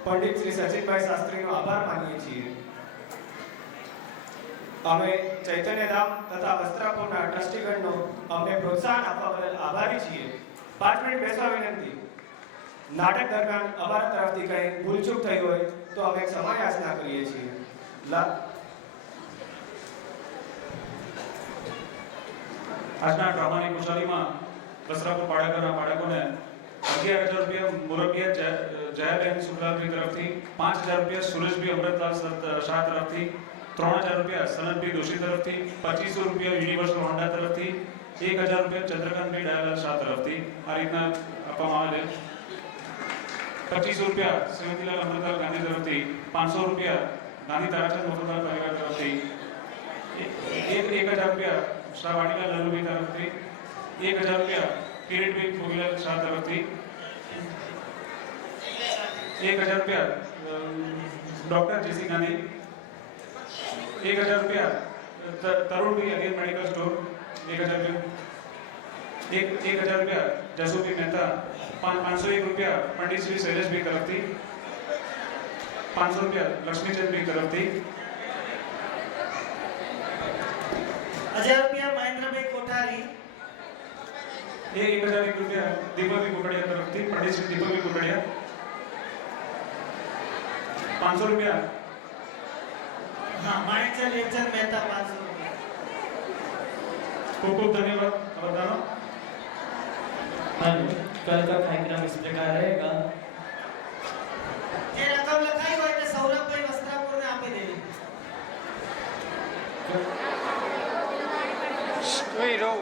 પંડિત શ્રી સચિનભાઈ શાસ્ત્રીનો આભાર માનીએ છીએ. અમે ચૈતન્યધામ તથા વસ્ત્રાપુરના ટ્રસ્ટીગણનો અમને પ્રોત્સાહન આપવા બદલ આભારી છીએ. 5 મિનિટ બેસવા વિનંતી. નાટક દરમિયાન અમારા તરફથી કંઈ ભૂલચૂક થઈ હોય તો અમે ક્ષમા યાચના કરીએ છીએ. આજના ડ્રામાની કુશળીમાં વસ્ત્રાપુર પાડાગરના બાળકોને 11,000 રૂપિયા મુરબ્બિયા જયાબેન શુક્લાભાઈ તરફથી, 5,000 રૂપિયા સુરેશભાઈ અમૃતલાલ શાહ તરફથી, 3,000 રૂપિયા સનતભાઈ દોશી તરફથી, 2500 રૂપિયા યુનિવર્સલ હોન્ડા તરફથી, 1,000 રૂપિયા ચંદ્રકાંતભાઈ ડાયાલાલ શાહ તરફથી આ રીતના આપવામાં આવે છે. 2500 રૂપિયા શ્રીમતીલાલ અમૃતલાલ ગાંધી તરફથી, 500 રૂપિયા ગાંધી તારાચંદ મફતલાલ પરિવાર તરફથી, 1000 રૂપિયા શાહ વાડીલાલ લલ્લુભાઈ તરફથી, 1000 રૂપિયા કિરીટભાઈ ભોગીલાલ શાહ તરફથી, 1000 રૂપિયા ડોક્ટર જેસી ગાંધી, 1000 રૂપિયા તરુણભાઈ અગેન મેડિકલ સ્ટોર, 1000 રૂપિયા, 1000 રૂપિયા જસુભાઈ મહેતા, 501 રૂપિયા પંડિત શ્રી શૈલેષભાઈ તરફથી, 500 રૂપિયા લક્ષ્મીચંદભાઈ તરફથી, 1000 રૂપિયા મહેન્દ્રભાઈ કોઠારી, 1001 રૂપિયા દીપકભાઈ કુકડિયા તરફથી, પંડિત શ્રી દીપકભાઈ કુકડિયા, 500 રૂપિયા હા માણેકચંદ રેવચંદ મહેતા 500 રૂપિયા. ખૂબ ખૂબ ધન્યવાદ બધાનો. हेलो, कल का कार्यक्रम इस प्रकार रहेगा. જે રકમ લખાઈ હોય તે સૌરભભાઈ વસ્ત્રાપુરને આપી દેવી. કોઈ રહો